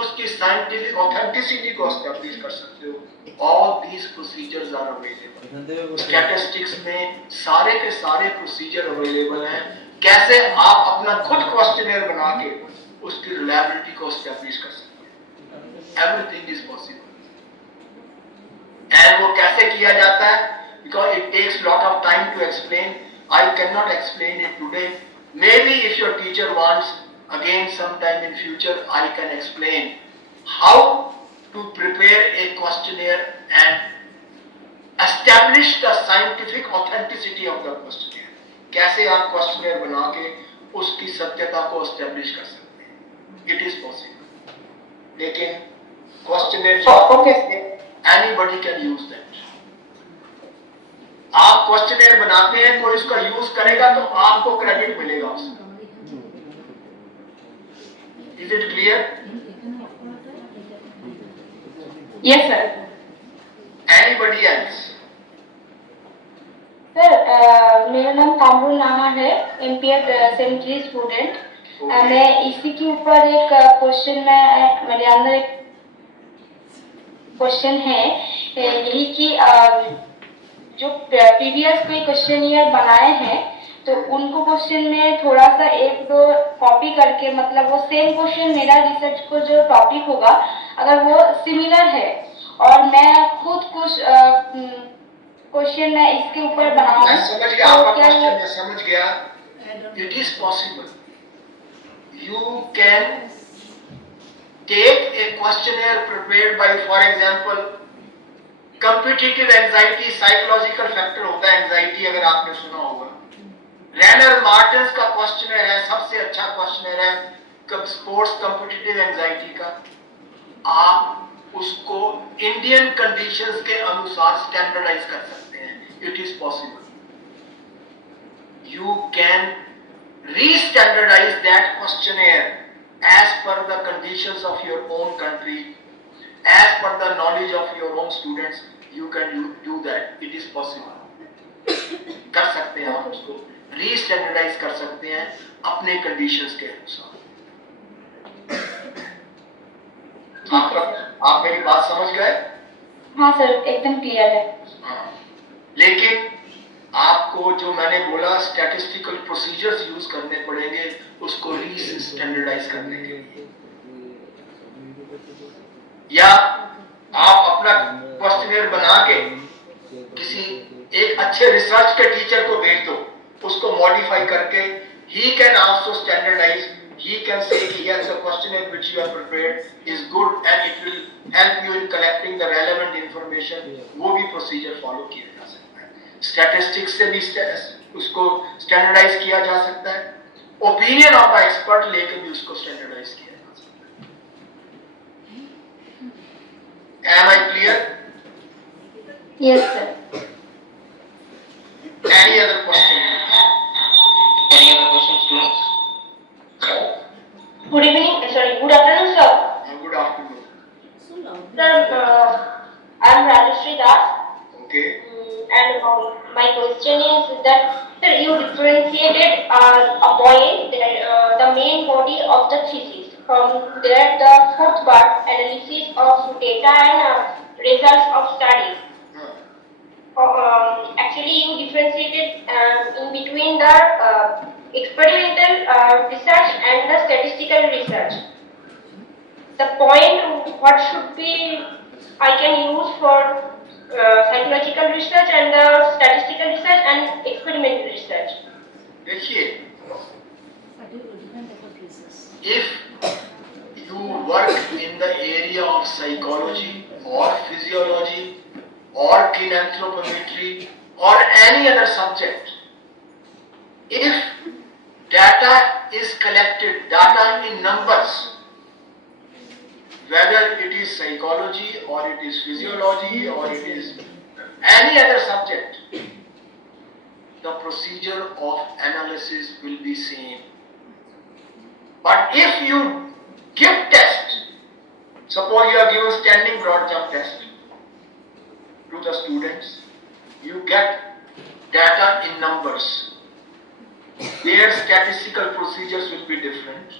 उसकी साइंटिफिक ऑथेंटिसिटी को एस्टेब्लिश कर सकते हो। All these procedures are available. Statistics में सारे के सारे प्रोसीजर अवेलेबल हैं, कैसे आप अपना खुद क्वेश्चनेयर बना के उसकी रिलायबिलिटी को एस्टेब्लिश कर सकते हैं। Everything is possible. एंड वो कैसे किया जाता है, because it takes lot of time to explain. I cannot explain it today. Maybe if your teacher wants, again sometime in future I can explain how to prepare a questionnaire and establish the scientific authenticity of the questionnaire. कैसे आप questionnaire बना के उसकी सत्यता को establish कर सकते हैं। It is possible. लेकिन questionnaire Okay. anybody can use that. आप क्वेश्चनेयर बनाते हैं, कोई उसका यूज करेगा तो आपको क्रेडिट मिलेगा उससे। Is it clear? Yes, sir. Anybody else? Sir मेरा नाम कामरुल नामा है, एमपीएड सेकेंडरी स्टूडेंट। मैं इसी के ऊपर एक क्वेश्चन में मेरे अंदर एक क्वेश्चन है, यही कि जो प्रीवियस कोई क्वेश्चन ईयर बनाए हैं तो उनको क्वेश्चन में थोड़ा सा एक दो कॉपी करके, मतलब वो सेम क्वेश्चन मेरा रिसर्च को जो टॉपिक होगा अगर वो सिमिलर है और मैं खुद कुछ क्वेश्चन मैं इसके ऊपर बनाऊं, मैं समझ गया आपका क्वेश्चन, मैं समझ गया। It is possible. You can take a questionnaire prepared by, for example, competitive anxiety psychological factor होता है एंजाइटी, अगर आपने सुना होगा। रैनर मार्टिन्स का क्वेश्चनर है, सबसे अच्छा क्वेश्चनर है स्पोर्ट्स कॉम्पिटिटिव एंजाइटी का। आप उसको इंडियन कंडीशंस के अनुसार स्टैंडर्डाइज कर सकते हैं। It is possible. You can restandardise that questioner as per the conditions of your own country, as per the knowledge of your own students. You can do that. It is possible. कर सकते हैं आप उसको री-स्टैंडर्डाइज कर सकते हैं अपने conditions के अनुसार। आप मेरी बात समझ गए? हाँ सर, एकदम क्लियर है। हाँ। लेकिन आपको जो मैंने बोला स्टैटिस्टिकल प्रोसीजर्स यूज करने पड़ेंगे उसको री-स्टैंडर्डाइज करने के लिए, या आप अपना क्वेश्चनर बना के किसी एक अच्छे रिसर्च के टीचर को भेज दो, उसको मॉडिफाई करके he can also standardize, he can say कि yes, the questionnaire which you have prepared is good and it will help you in collecting the relevant information. वो भी प्रोसीजर फॉलो किया जा सकता है। स्टैटिस्टिक्स से भी उसको स्टैंडर्डाइज किया जा सकता है, ओपिनियन ऑफ द एक्सपर्ट लेके भी उसको स्टैंडर्डाइज किया जा सकता है। Am I clear? Yes sir. Any other question? Any other questions, students? Good evening, sorry good afternoon sir. Good afternoon. Sir I am Rajshree Das. Okay. And my question is that, sir, you differentiated a point, the main body of the thesis. From there, the fourth part, analysis of data and results of studies. Actually, you differentiated in between the experimental research and the statistical research. The point, what should be I can use for psychological research and the statistical research and experimental research. देखिए, if you work in the area of psychology or physiology or kinanthropometry or any other subject, if data is collected, data in numbers, whether it is psychology or it is physiology or it is any other subject, the procedure of analysis will be same. But if you give test, suppose you are given standing broad jump test to the students, you get data in numbers. Their statistical procedures will be different.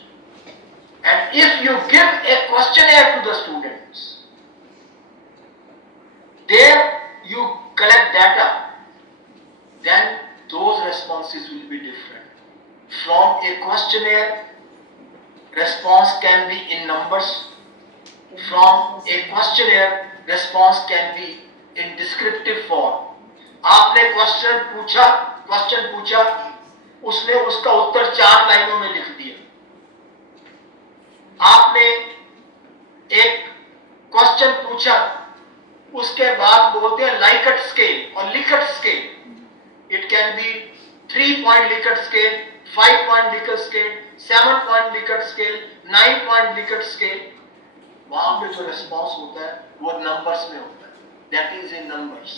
And if you give a questionnaire to the students, there you collect data, then those responses will be different. From a questionnaire, response can be in numbers. From a questionnaire, response can be in descriptive form. आपने question पूछा, उसने उसका उत्तर 4 लाइनों में लिख दिया. आपने एक क्वेश्चन पूछा, उसके बाद बोलते हैं लाइकट स्केल और Likert scale. It can be 3 point Likert scale, 5 point Likert scale, 7 point Likert scale, 9 point Likert scale. वहां पे जो रिस्पॉन्स होता है वो नंबर्स में होता है. That is in numbers.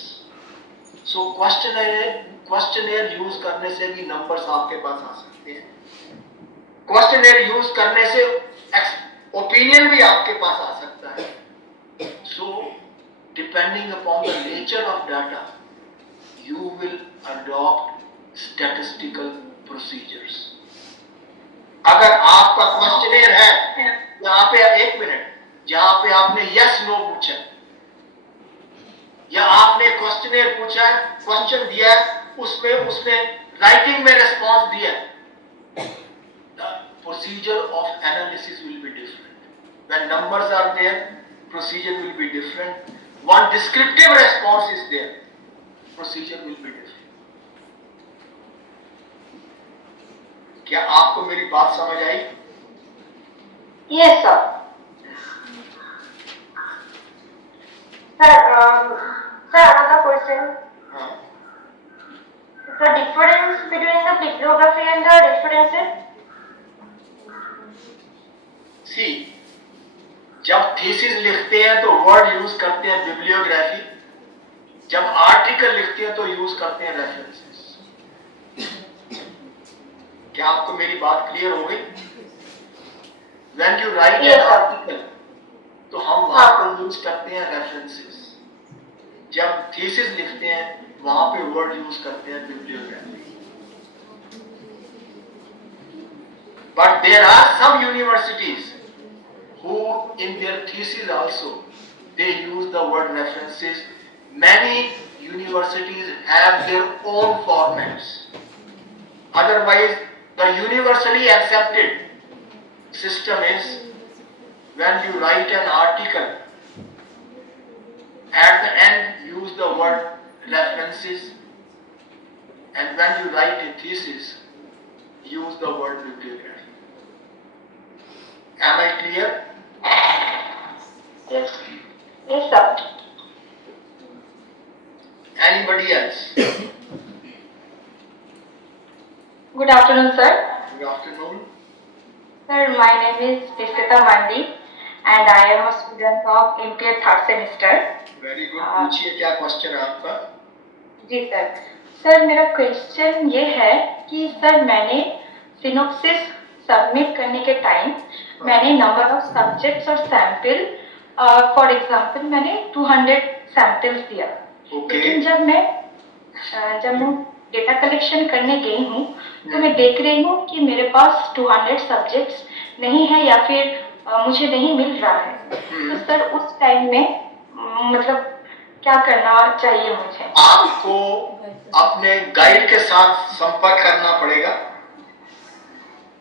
So questionnaire use करने से भी नंबर्स आपके पास आ सकते हैं. क्वेश्चनेयर यूज करने से ओपिनियन भी आपके पास आ सकता है. So depending upon the nature of data, you will adopt statistical procedures. अगर आपका क्वेश्चनेयर है, यहाँ पे 1 मिनट, जहाँ पे आपने यस नो पूछा या आपने क्वेश्चनेयर पूछा है, क्वेश्चन दिया है, उसमें उसने राइटिंग में रिस्पॉन्स दिया, the procedure of analysis will be different. When numbers are there, procedure will be different. One descriptive response is there, procedure will be different. क्या आपको मेरी बात समझ आई? Yes, sir. Sir, another question. हाँ. The difference between the bibliography and the references? See, जब thesis लिखते हैं तो वर्ड यूज करते हैं बिब्लियोग्राफी. जब आर्टिकल लिखते हैं तो यूज करते हैं रेफरेंसेस. क्या आपको मेरी बात क्लियर हो गई? When you write an article, तो हम वहां पर यूज करते हैं रेफरेंसेस. जब थीसिस लिखते हैं वहां पे वर्ड यूज करते हैं bibliography. But there are some universities who in their thesis also they use the word references. Many universities have their own formats. Otherwise, the universally accepted system is when you write an article, at the end use the word references, and when you write a thesis, use the word bibliography. Am I clear? Yes. Yes, sir. Anybody else? Good afternoon, sir. Good afternoon. Sir, my name is Tisita Mandi and I am a student of MPA 3rd semester. Very good. पूछिए क्या question है आपका? जी sir. Sir, मेरा question ये है कि sir मैंने synopsis submit करने के टाइम मैंने नंबर ऑफ सब्जेक्ट्स और सैंपल, फॉर एग्जांपल मैंने 200 सैंपल्स दिया. लेकिन जब मैं डेटा कलेक्शन करने गई हूँ तो मैं देख रही हूँ कि मेरे पास 200 सब्जेक्ट्स नहीं है या फिर मुझे नहीं मिल रहा है. तो सर उस टाइम में मतलब क्या करना चाहिए मुझे? आपको अपने गाइड के साथ संपर्क करना पड़ेगा.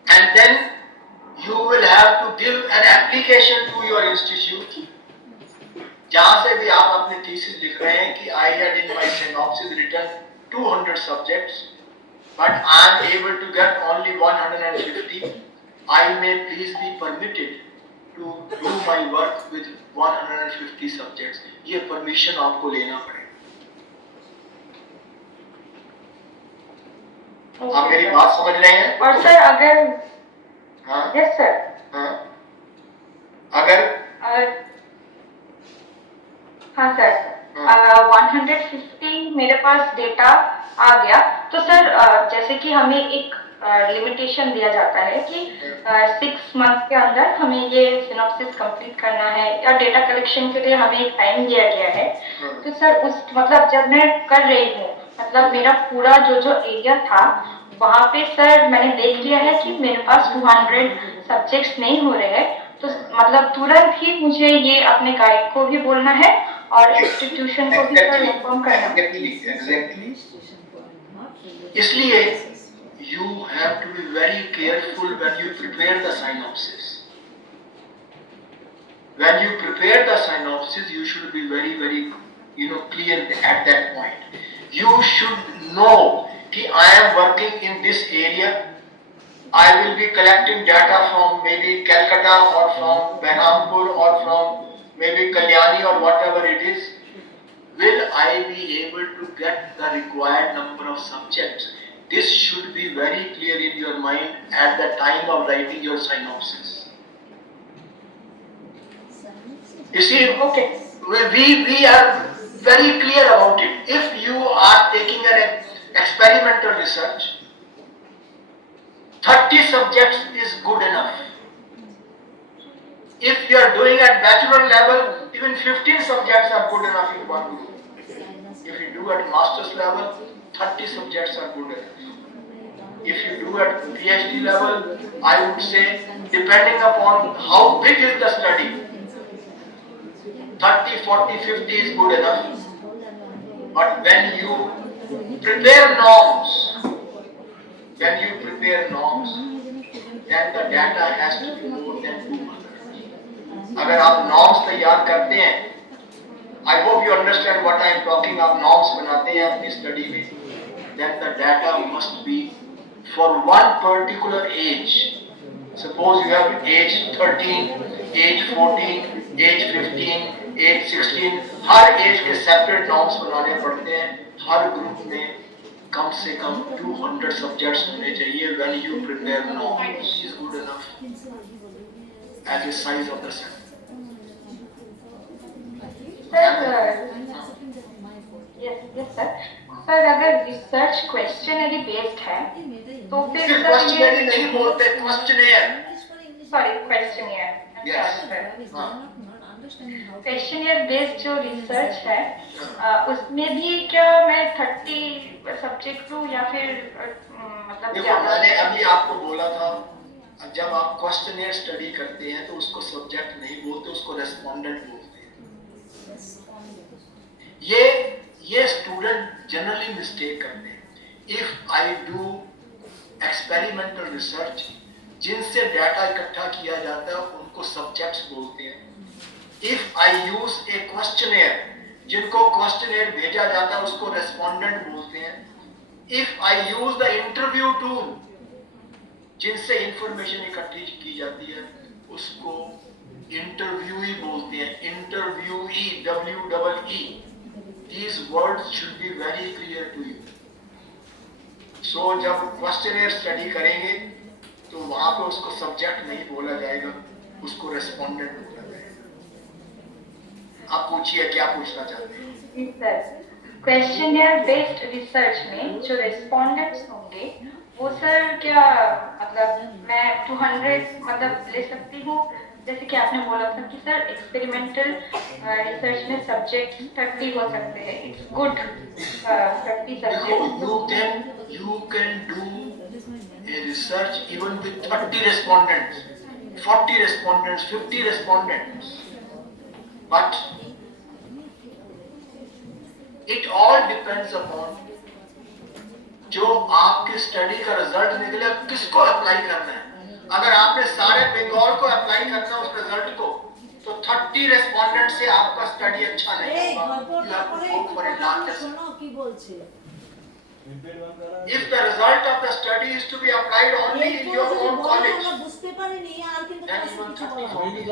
And then you will have to give an application to your institute, जहां से भी आप अपने थीसिस लिख रहे हैं कि I had in my synopsis written 200 subjects, but I am able to get only 150. I may please be permitted to do my work with 150 subjects. ये परमिशन आपको लेना पड़ेगा. आप मेरी बात समझ रहे हैं? और सर अगर हाँ. Yes sir. हाँ. अगर हाँ सर, 150 मेरे पास डेटा आ गया। तो सर जैसे कि हमें एक लिमिटेशन दिया जाता है कि 6 मंथ के अंदर हमें ये सिनॉप्सिस कंप्लीट करना है, या डेटा कलेक्शन के लिए हमें एक टाइम दिया गया है। तो सर उस मतलब जब मैं कर रही हूँ, मतलब मेरा पूरा जो एरिया था वहाँ पे सर मैंने देख लिया है कि मेरे पास 200 सब्जेक्ट्स नहीं हो रहे हैं। तो मतलब तुरंत ही मुझे ये अपने गाइड को भी बोलना है और इंस्टीट्यूशन को भी सर इन्फॉर्म करना है। एग्जैक्टली, इसलिए you have to be very careful when you prepare the synopsis. When you prepare the synopsis, you should be very, clear at that point. You should know that I am working in this area. I will be collecting data from maybe Calcutta or from Berhampur or from maybe Kalyani or whatever it is. Will I be able to get the required number of subjects? This should be very clear in your mind at the time of writing your synopsis. You see, Okay. we are very clear about it. If you are taking an experimental research, 30 subjects is good enough. If you are doing at bachelor level, even 15 subjects are good enough in one group. If you do at master's level, 30 subjects are good enough. If you do at PhD level, I would say, depending upon how big is the study, 30, 40, 50 is good enough. But when you prepare norms, then the data has to be more than 200. अगर आप norms तैयार करते हैं, I hope you understand what I am talking. आप norms बनाते हैं अपनी study में, then the data must be for one particular age. Suppose you have age 13, age 14, age 15, age 16. Her age के separate norms बनाने पड़ते हैं. हर group में कम से कम 200 subjects होने चाहिए. When you prepare norms, is good enough as the size of the sample. Sir yes sir, sir अगर research questionnaire based है तो फिर सर क्वेश्चनरी नहीं बोलते, questionnaire. Sorry questionnaire, questionnaire based जो रिसर्च है उसमें भी क्या मैं 30 सब्जेक्ट लूँ या फिर मतलब देखो, क्या? मैंने अभी आपको बोला था, जब आप क्वेश्चनेयर स्टडी करते हैं तो उसको सब्जेक्ट नहीं बोलते, उसको रेस्पोंडेंट बोलते हैं. ये स्टूडेंट जनरली मिस्टेक करते हैं. If I do experimental research, जिनसे डाटा इकट्ठा किया जाता है उनको सब्जेक्ट्स बोलते हैं. If I use A questionnaire, जिनको क्वेश्चनेयर भेजा जाता है उसको रेस्पोंडेंट बोलते हैं. If I use the interview tool, जिनसे इंफॉर्मेशन इकट्ठी की जाती है उसको इंटरव्यूई बोलते हैं. Interviewee, WEE. These words should be very clear to you. So जब क्वेश्चनेयर स्टडी करेंगे तो वहां पे उसको सब्जेक्ट नहीं बोला जाएगा, उसको रेस्पोंडेंट बोला जाएगा. आप पूछिए क्या पूछना चाहते हैं. सर क्वेश्चनियर बेस्ड रिसर्च में जो रेस्पोंडेंट्स होंगे वो सर क्या मतलब मैं 200 मतलब ले सकती हूँ? जैसे कि आपने बोला था कि सर एक्सपेरिमेंटल रिसर्च में सब्जेक्ट 30 हो सकते हैं. It's good 30 subject. You can do a research even with 30 respondents, 40 respondents, 50 respondents. But it all depends upon जो आपकी स्टडी का रिजल्ट निकले, किसको अप्लाई करना है. अगर आपने सारे बंगाल को अप्लाई करना उस रिजल्ट को, तो 30 रेस्पोंडेंट से आपका स्टडी अच्छा नहीं होगा. You have to go for a larger study. If the result of the study is to be applied only in your own college, then even 30-40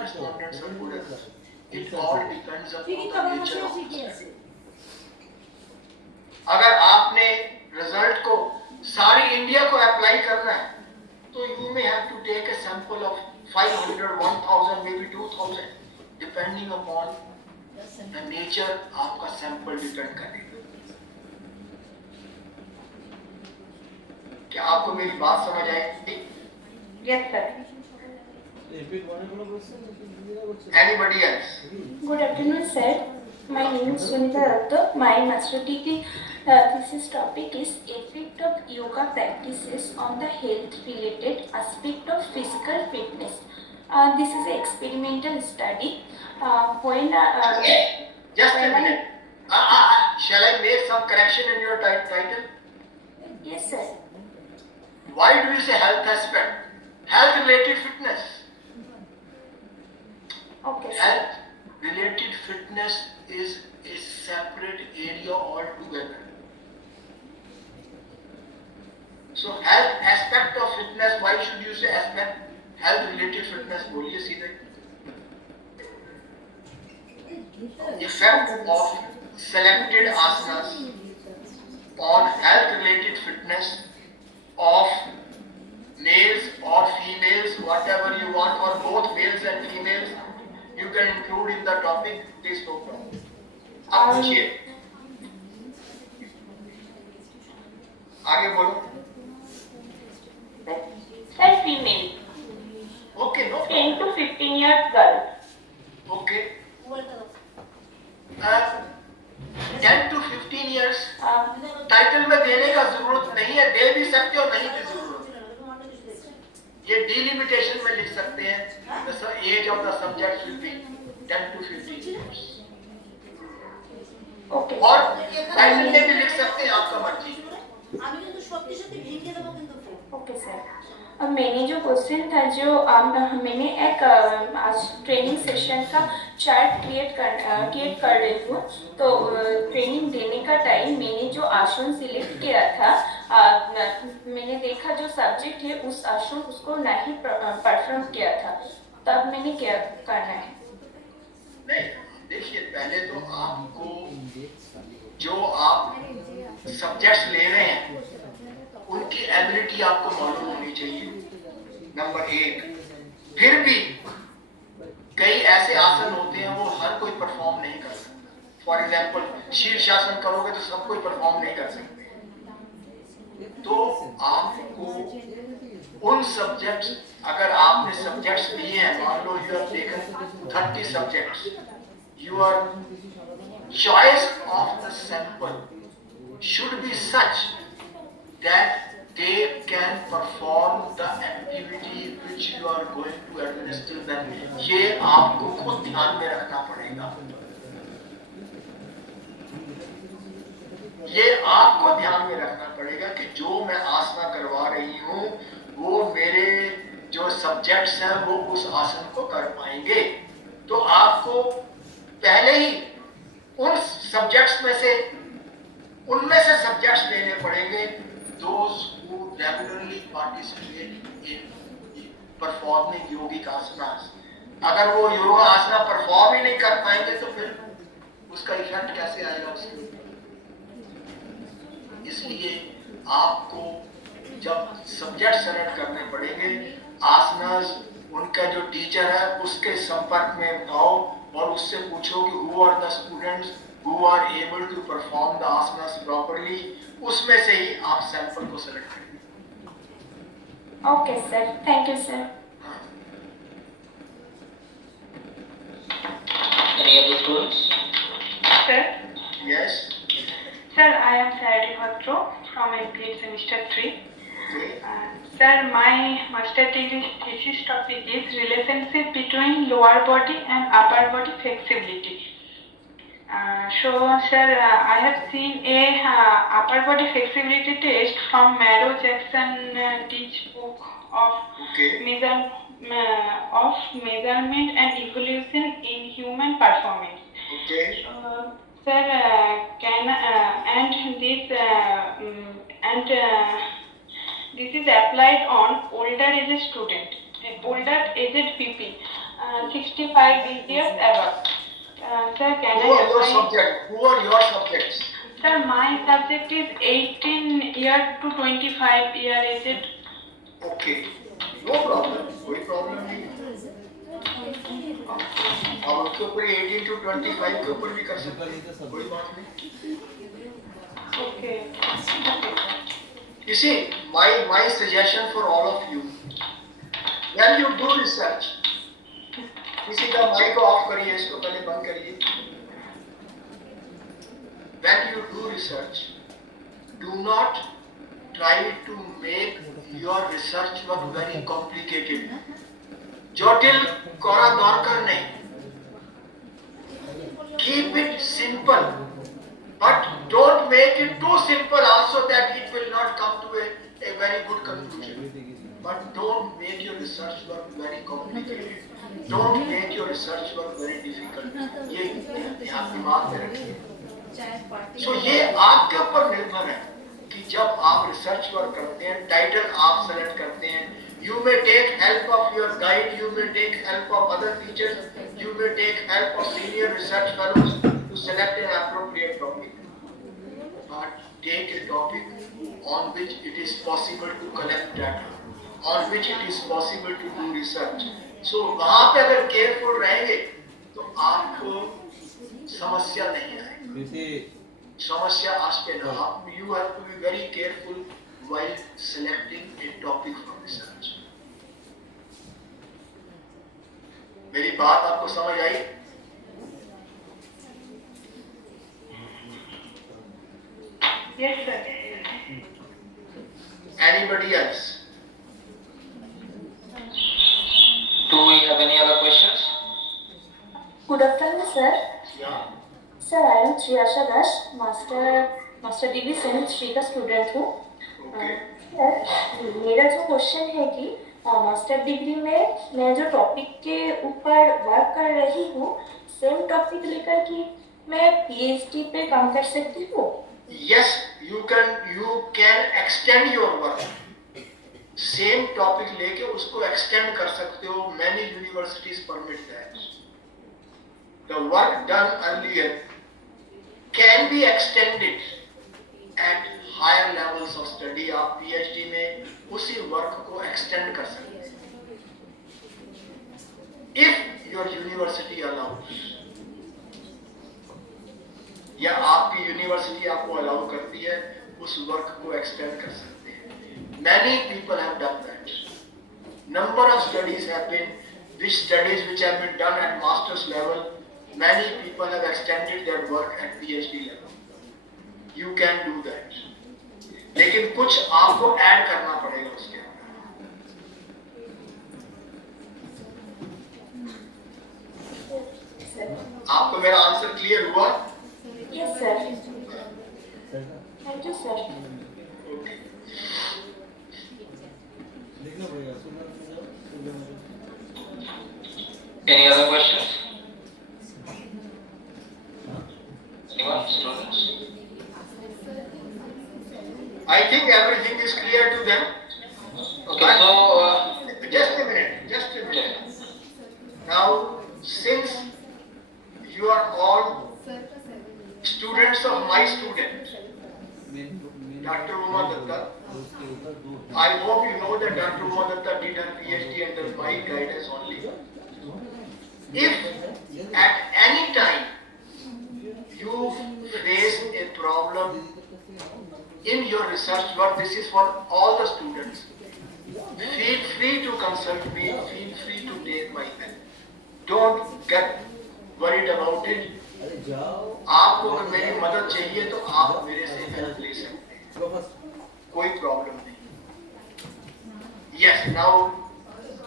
respondents are good enough. It all depends upon the nature of the study. अगर आपने result को सारी India को apply करना है तो you may have to take a sample of 500, 1000, maybe 2000, depending upon the nature आपका sample depend करेगा। क्या आपको मेरी बात समझ आई? Yes, sir. Anybody else? Good afternoon, sir. My name is Sunita Ratto. My master degree thesis topic is effect of yoga practices on the health-related aspect of physical fitness. This is an experimental study. When Just a minute. Shall I make some correction in your title? yes, sir. Why do you say health aspect? Health-related fitness. Okay, sir. Health-related fitness is a separate area altogether. So health aspect of fitness, why should you say aspect? Health-related fitness, बोलिए सीधे. Effect of selected asanas on health-related fitness of males or females, whatever you want, or both males and females, you can include in the topic. Please no problem. आप पूछिए, आगे बोलो. Sir, female, Okay, no 10 problem. to 15 years girl. Okay. 10 to 15 years title में देने का जरूरत नहीं है, दे भी सकते हो, नहीं भी जरूरत है. ये डिलिमिटेशन में लिख सकते हैं. The age of the subject will be 10 to 15 years. Okay. और टाइटल में भी लिख सकते हैं, आपका मर्जी. আমি কিন্তু শক্তিশালী ভেঙে দেবো কিন্তু ফোন। ओके सर, अब मैंने जो क्वेश्चन था जो मैंने एक आज ट्रेनिंग सेशन का चार्ट क्रिएट कर रही हूँ. तो ट्रेनिंग देने का टाइम मैंने जो आसन सिलेक्ट किया था, मैंने देखा जो सब्जेक्ट है उस आसन उसको नहीं परफॉर्म किया था. तब मैंने क्या करना है? नहीं, देखिए पहले तो आपको जो आप सब्जेक्ट्स ले रहे हैं उनकी एबिलिटी आपको मालूम होनी चाहिए, नंबर एक. फिर भी कई ऐसे आसन होते हैं वो हर कोई परफॉर्म नहीं कर सकता. फॉर एग्जाम्पल शीर्षासन करोगे तो सब कोई परफॉर्म नहीं कर सकते. तो आपको उन सब्जेक्ट्स, अगर आपने सब्जेक्ट्स लिए हैं, मान लो you have taken 30 subjects, your choice of the sample should be such that they can perform the activity which you are going to administer them. ये आपको खुद ध्यान में रखना पड़ेगा. ये आपको ध्यान में रखना पड़ेगा कि जो मैं आसना करवा रही हूँ वो मेरे जो सब्जेक्ट्स हैं वो उस आसन को कर पाएंगे. तो आपको पहले ही उन सब्जेक्ट्स में से उनमें से सब्जेक्ट्स लेने पड़ेंगे. Those who regularly participate in performing yogic asanas. अगर वो योगा आसना परफॉर्म ही नहीं कर पाएंगे तो फिर उसका इफेक्ट कैसे आएगा उसके ऊपर. इसलिए आपको जब सब्जेक्ट सेलेक्ट करने पड़ेंगे, आसनास उनका जो टीचर है उसके संपर्क में आओ और उससे पूछो कि who are the students who are able to perform the asanas properly. उसमें से ही आप सैंपल को सेलेक्ट करेंगे. Okay sir, thank you sir. Any other students? Sir, Yes. sir, I am Sayari Bhatro from MPA semester 3. Okay. Sir, my master degree thesis topic is relationship between lower body and upper body flexibility. So, sir, I have seen a upper body flexibility test from Maro Jackson teach book of Okay. measurement and evolution in human performance. Okay. Sir, this is applied on older age student, older aged PP, 65 years above. Sir, can Who I are your apply? subject? Who are your subjects? Sir, my subject is 18 year to 25 year aged. Okay. No problem. कोई problem नहीं. और उसके ऊपर 18 to 25 के ऊपर भी कर सकते हैं, कोई बात नहीं। Okay. You see, my suggestion for all of you, when you do research, किसी का माइक ऑफ करिए, इसको पहले बंद करिए। When you do research, do not try to make your research work very complicated. जटिल कोरा दौड़कर नहीं। Keep it simple, but don't make it too simple also that it will not come to a very good conclusion. But don't make your research work very complicated. Don't make your research work very difficult. ये आप दिमाग में रखिए। So ये आपके ऊपर निर्भर है कि जब आप रिसर्च वर्क करते हैं, टाइटल आप सेलेक्ट करते हैं, you may take help of your guide, you may take help of other teachers, you may take help of senior research fellows to select an appropriate topic. But take a topic on which it is possible to collect data, on which it is possible to do research. So वहाँ पे अगर careful रहेंगे तो आपको समस्या नहीं आएगी। समस्या आस्ते ना आप, you have to be very careful while selecting a topic for research. मेरी बात आपको समझ आई? Yes, sir. Anybody else? Do we have any other questions? Good afternoon, sir. Yeah. Sir, I am Triyasha Das, Master Degree 7th Street का student हूँ। Okay. Sir, मेरा जो question है कि मास्टर डिग्री में मैं जो टॉपिक के ऊपर वर्क कर रही हूँ, सेम टॉपिक लेकर कि मैं पीएचडी पे काम कर सकती हूँ? Yes, you can extend your work. Same topic लेके उसको extend कर सकते हो. Many universities permit that. The work done earlier can be extended at higher levels of study. आप PhD में उसी work को extend कर सकते हैं. If your university allows, या आपकी यूनिवर्सिटी आपको अलाउ करती है, उस वर्क को एक्सटेंड कर सकते हैं। Many people have done that. Number of studies have been, which have been done at master's level. Many people have extended their work at PhD level. You can do that. लेकिन कुछ आपको add करना पड़ेगा उसके अंदर। आपको मेरा answer clear हुआ? Yes, sir. Thank you, sir. Okay. Any other questions? Anyone? Students? I think everything is clear to them. Okay, so Just a minute. Now, since you are all students of my student, Dr. Uma Datta, I hope you know that Dr. Uma Datta did her PhD under my guidance only. If at any time you face a problem in your research work, this is for all the students. Feel free to consult me, feel free to take my help. Don't get worried about it. आपको अगर मेरी मदद चाहिए तो आप मेरे से help ले सकते हैं, कोई प्रॉब्लम नहीं। Yes, now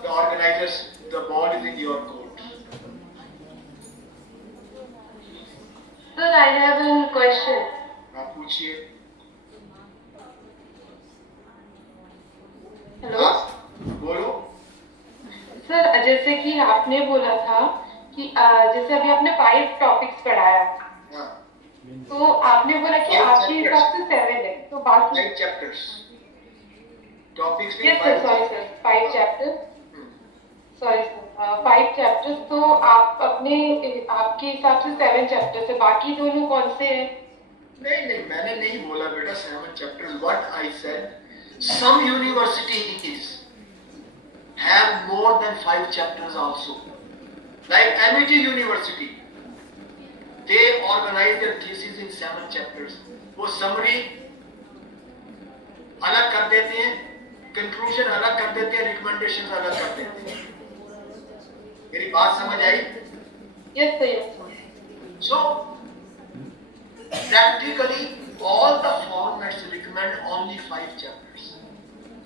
the organizers, the ball is in your court. Sir, I have a question. आप पूछिए। Hello. आप बोलो। सर, जैसे कि आपने बोला था कि जैसे अभी आपने 5 टॉपिक्स पढ़ाया, हाँ, तो आपने बोला कि आपके हिसाब से 7 है, तो बाकी 5 chapters. Topics में yes sir, 5 sorry sir, 5 chapters, sorry sir, 5 chapters, तो आप आपके हिसाब से 7 चैप्टर्स है, बाकी दोनों कौन से हैं? नहीं, मैंने नहीं बोला बेटा 7 chapters. What I said, some universities have more than 5 chapters also. Like MIT University, they organize their thesis in 7 chapters. वो summary अलग कर देते हैं, conclusion अलग कर देते हैं, recommendations अलग कर देते हैं. मेरी बात समझ आई? Yes, sir. Yes, sir. So, practically all the formats recommend only 5 chapters.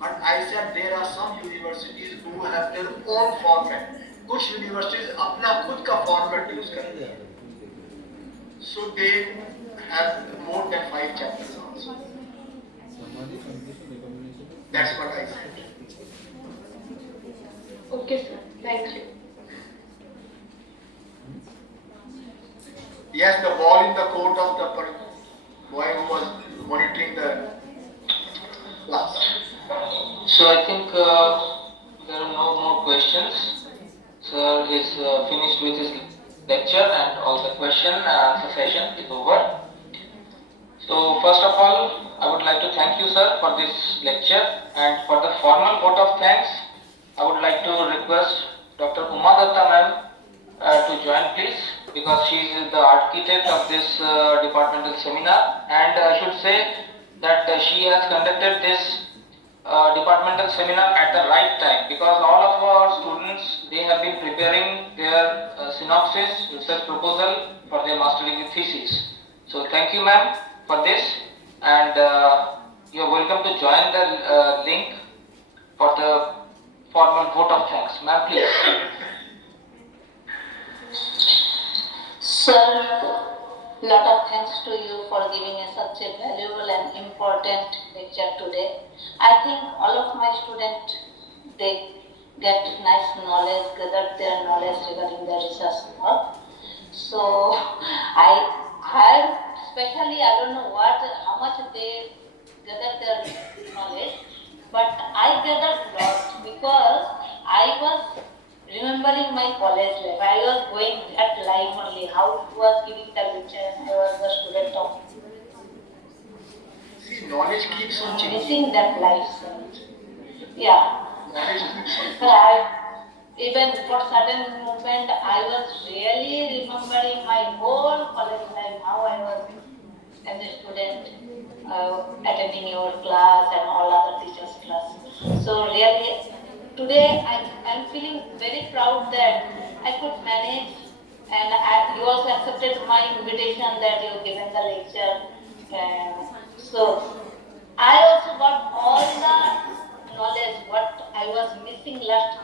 But I said there are some universities who have their own format. कुछ universities अपना खुद का format use करते हैं. So they have more than 5 chapters also. That's what I said. Okay, sir. Thank you. Yes, the ball in the court of the boy who was monitoring the class. So I think there are no more questions. Sir is finished with his lecture and all the question and answer session is over. So first of all, I would like to thank you, sir, for this lecture, and for the formal vote of thanks, I would like to request Dr. Uma Datta ma'am to join, please, because she is the architect of this departmental seminar, and I should say that she has conducted this departmental seminar at the right time, because all of our students, they have been preparing their synopsis, research proposal for their master degree thesis. So thank you, ma'am, for this, and you are welcome to join the link for the formal vote of thanks. Ma'am, please. Sir, lot of thanks to you for giving us such a valuable and important lecture today. I think all of my students, they get nice knowledge, gather their knowledge regarding the research work. So I especially, I don't know how much they gather their knowledge, but I gathered lot because I was remembering my college life. I was going that life only, how it was giving the lecture and I was the student of See, knowledge keeps on changing. missing that life. So, yeah. Knowledge keeps on So even for certain moment, I was really remembering my whole college life, how I was as a student attending your class and all other teachers' class. So really, today I'm feeling very proud that I could manage, and you also accepted my invitation that you given the lecture. So I also got all the knowledge what I was missing last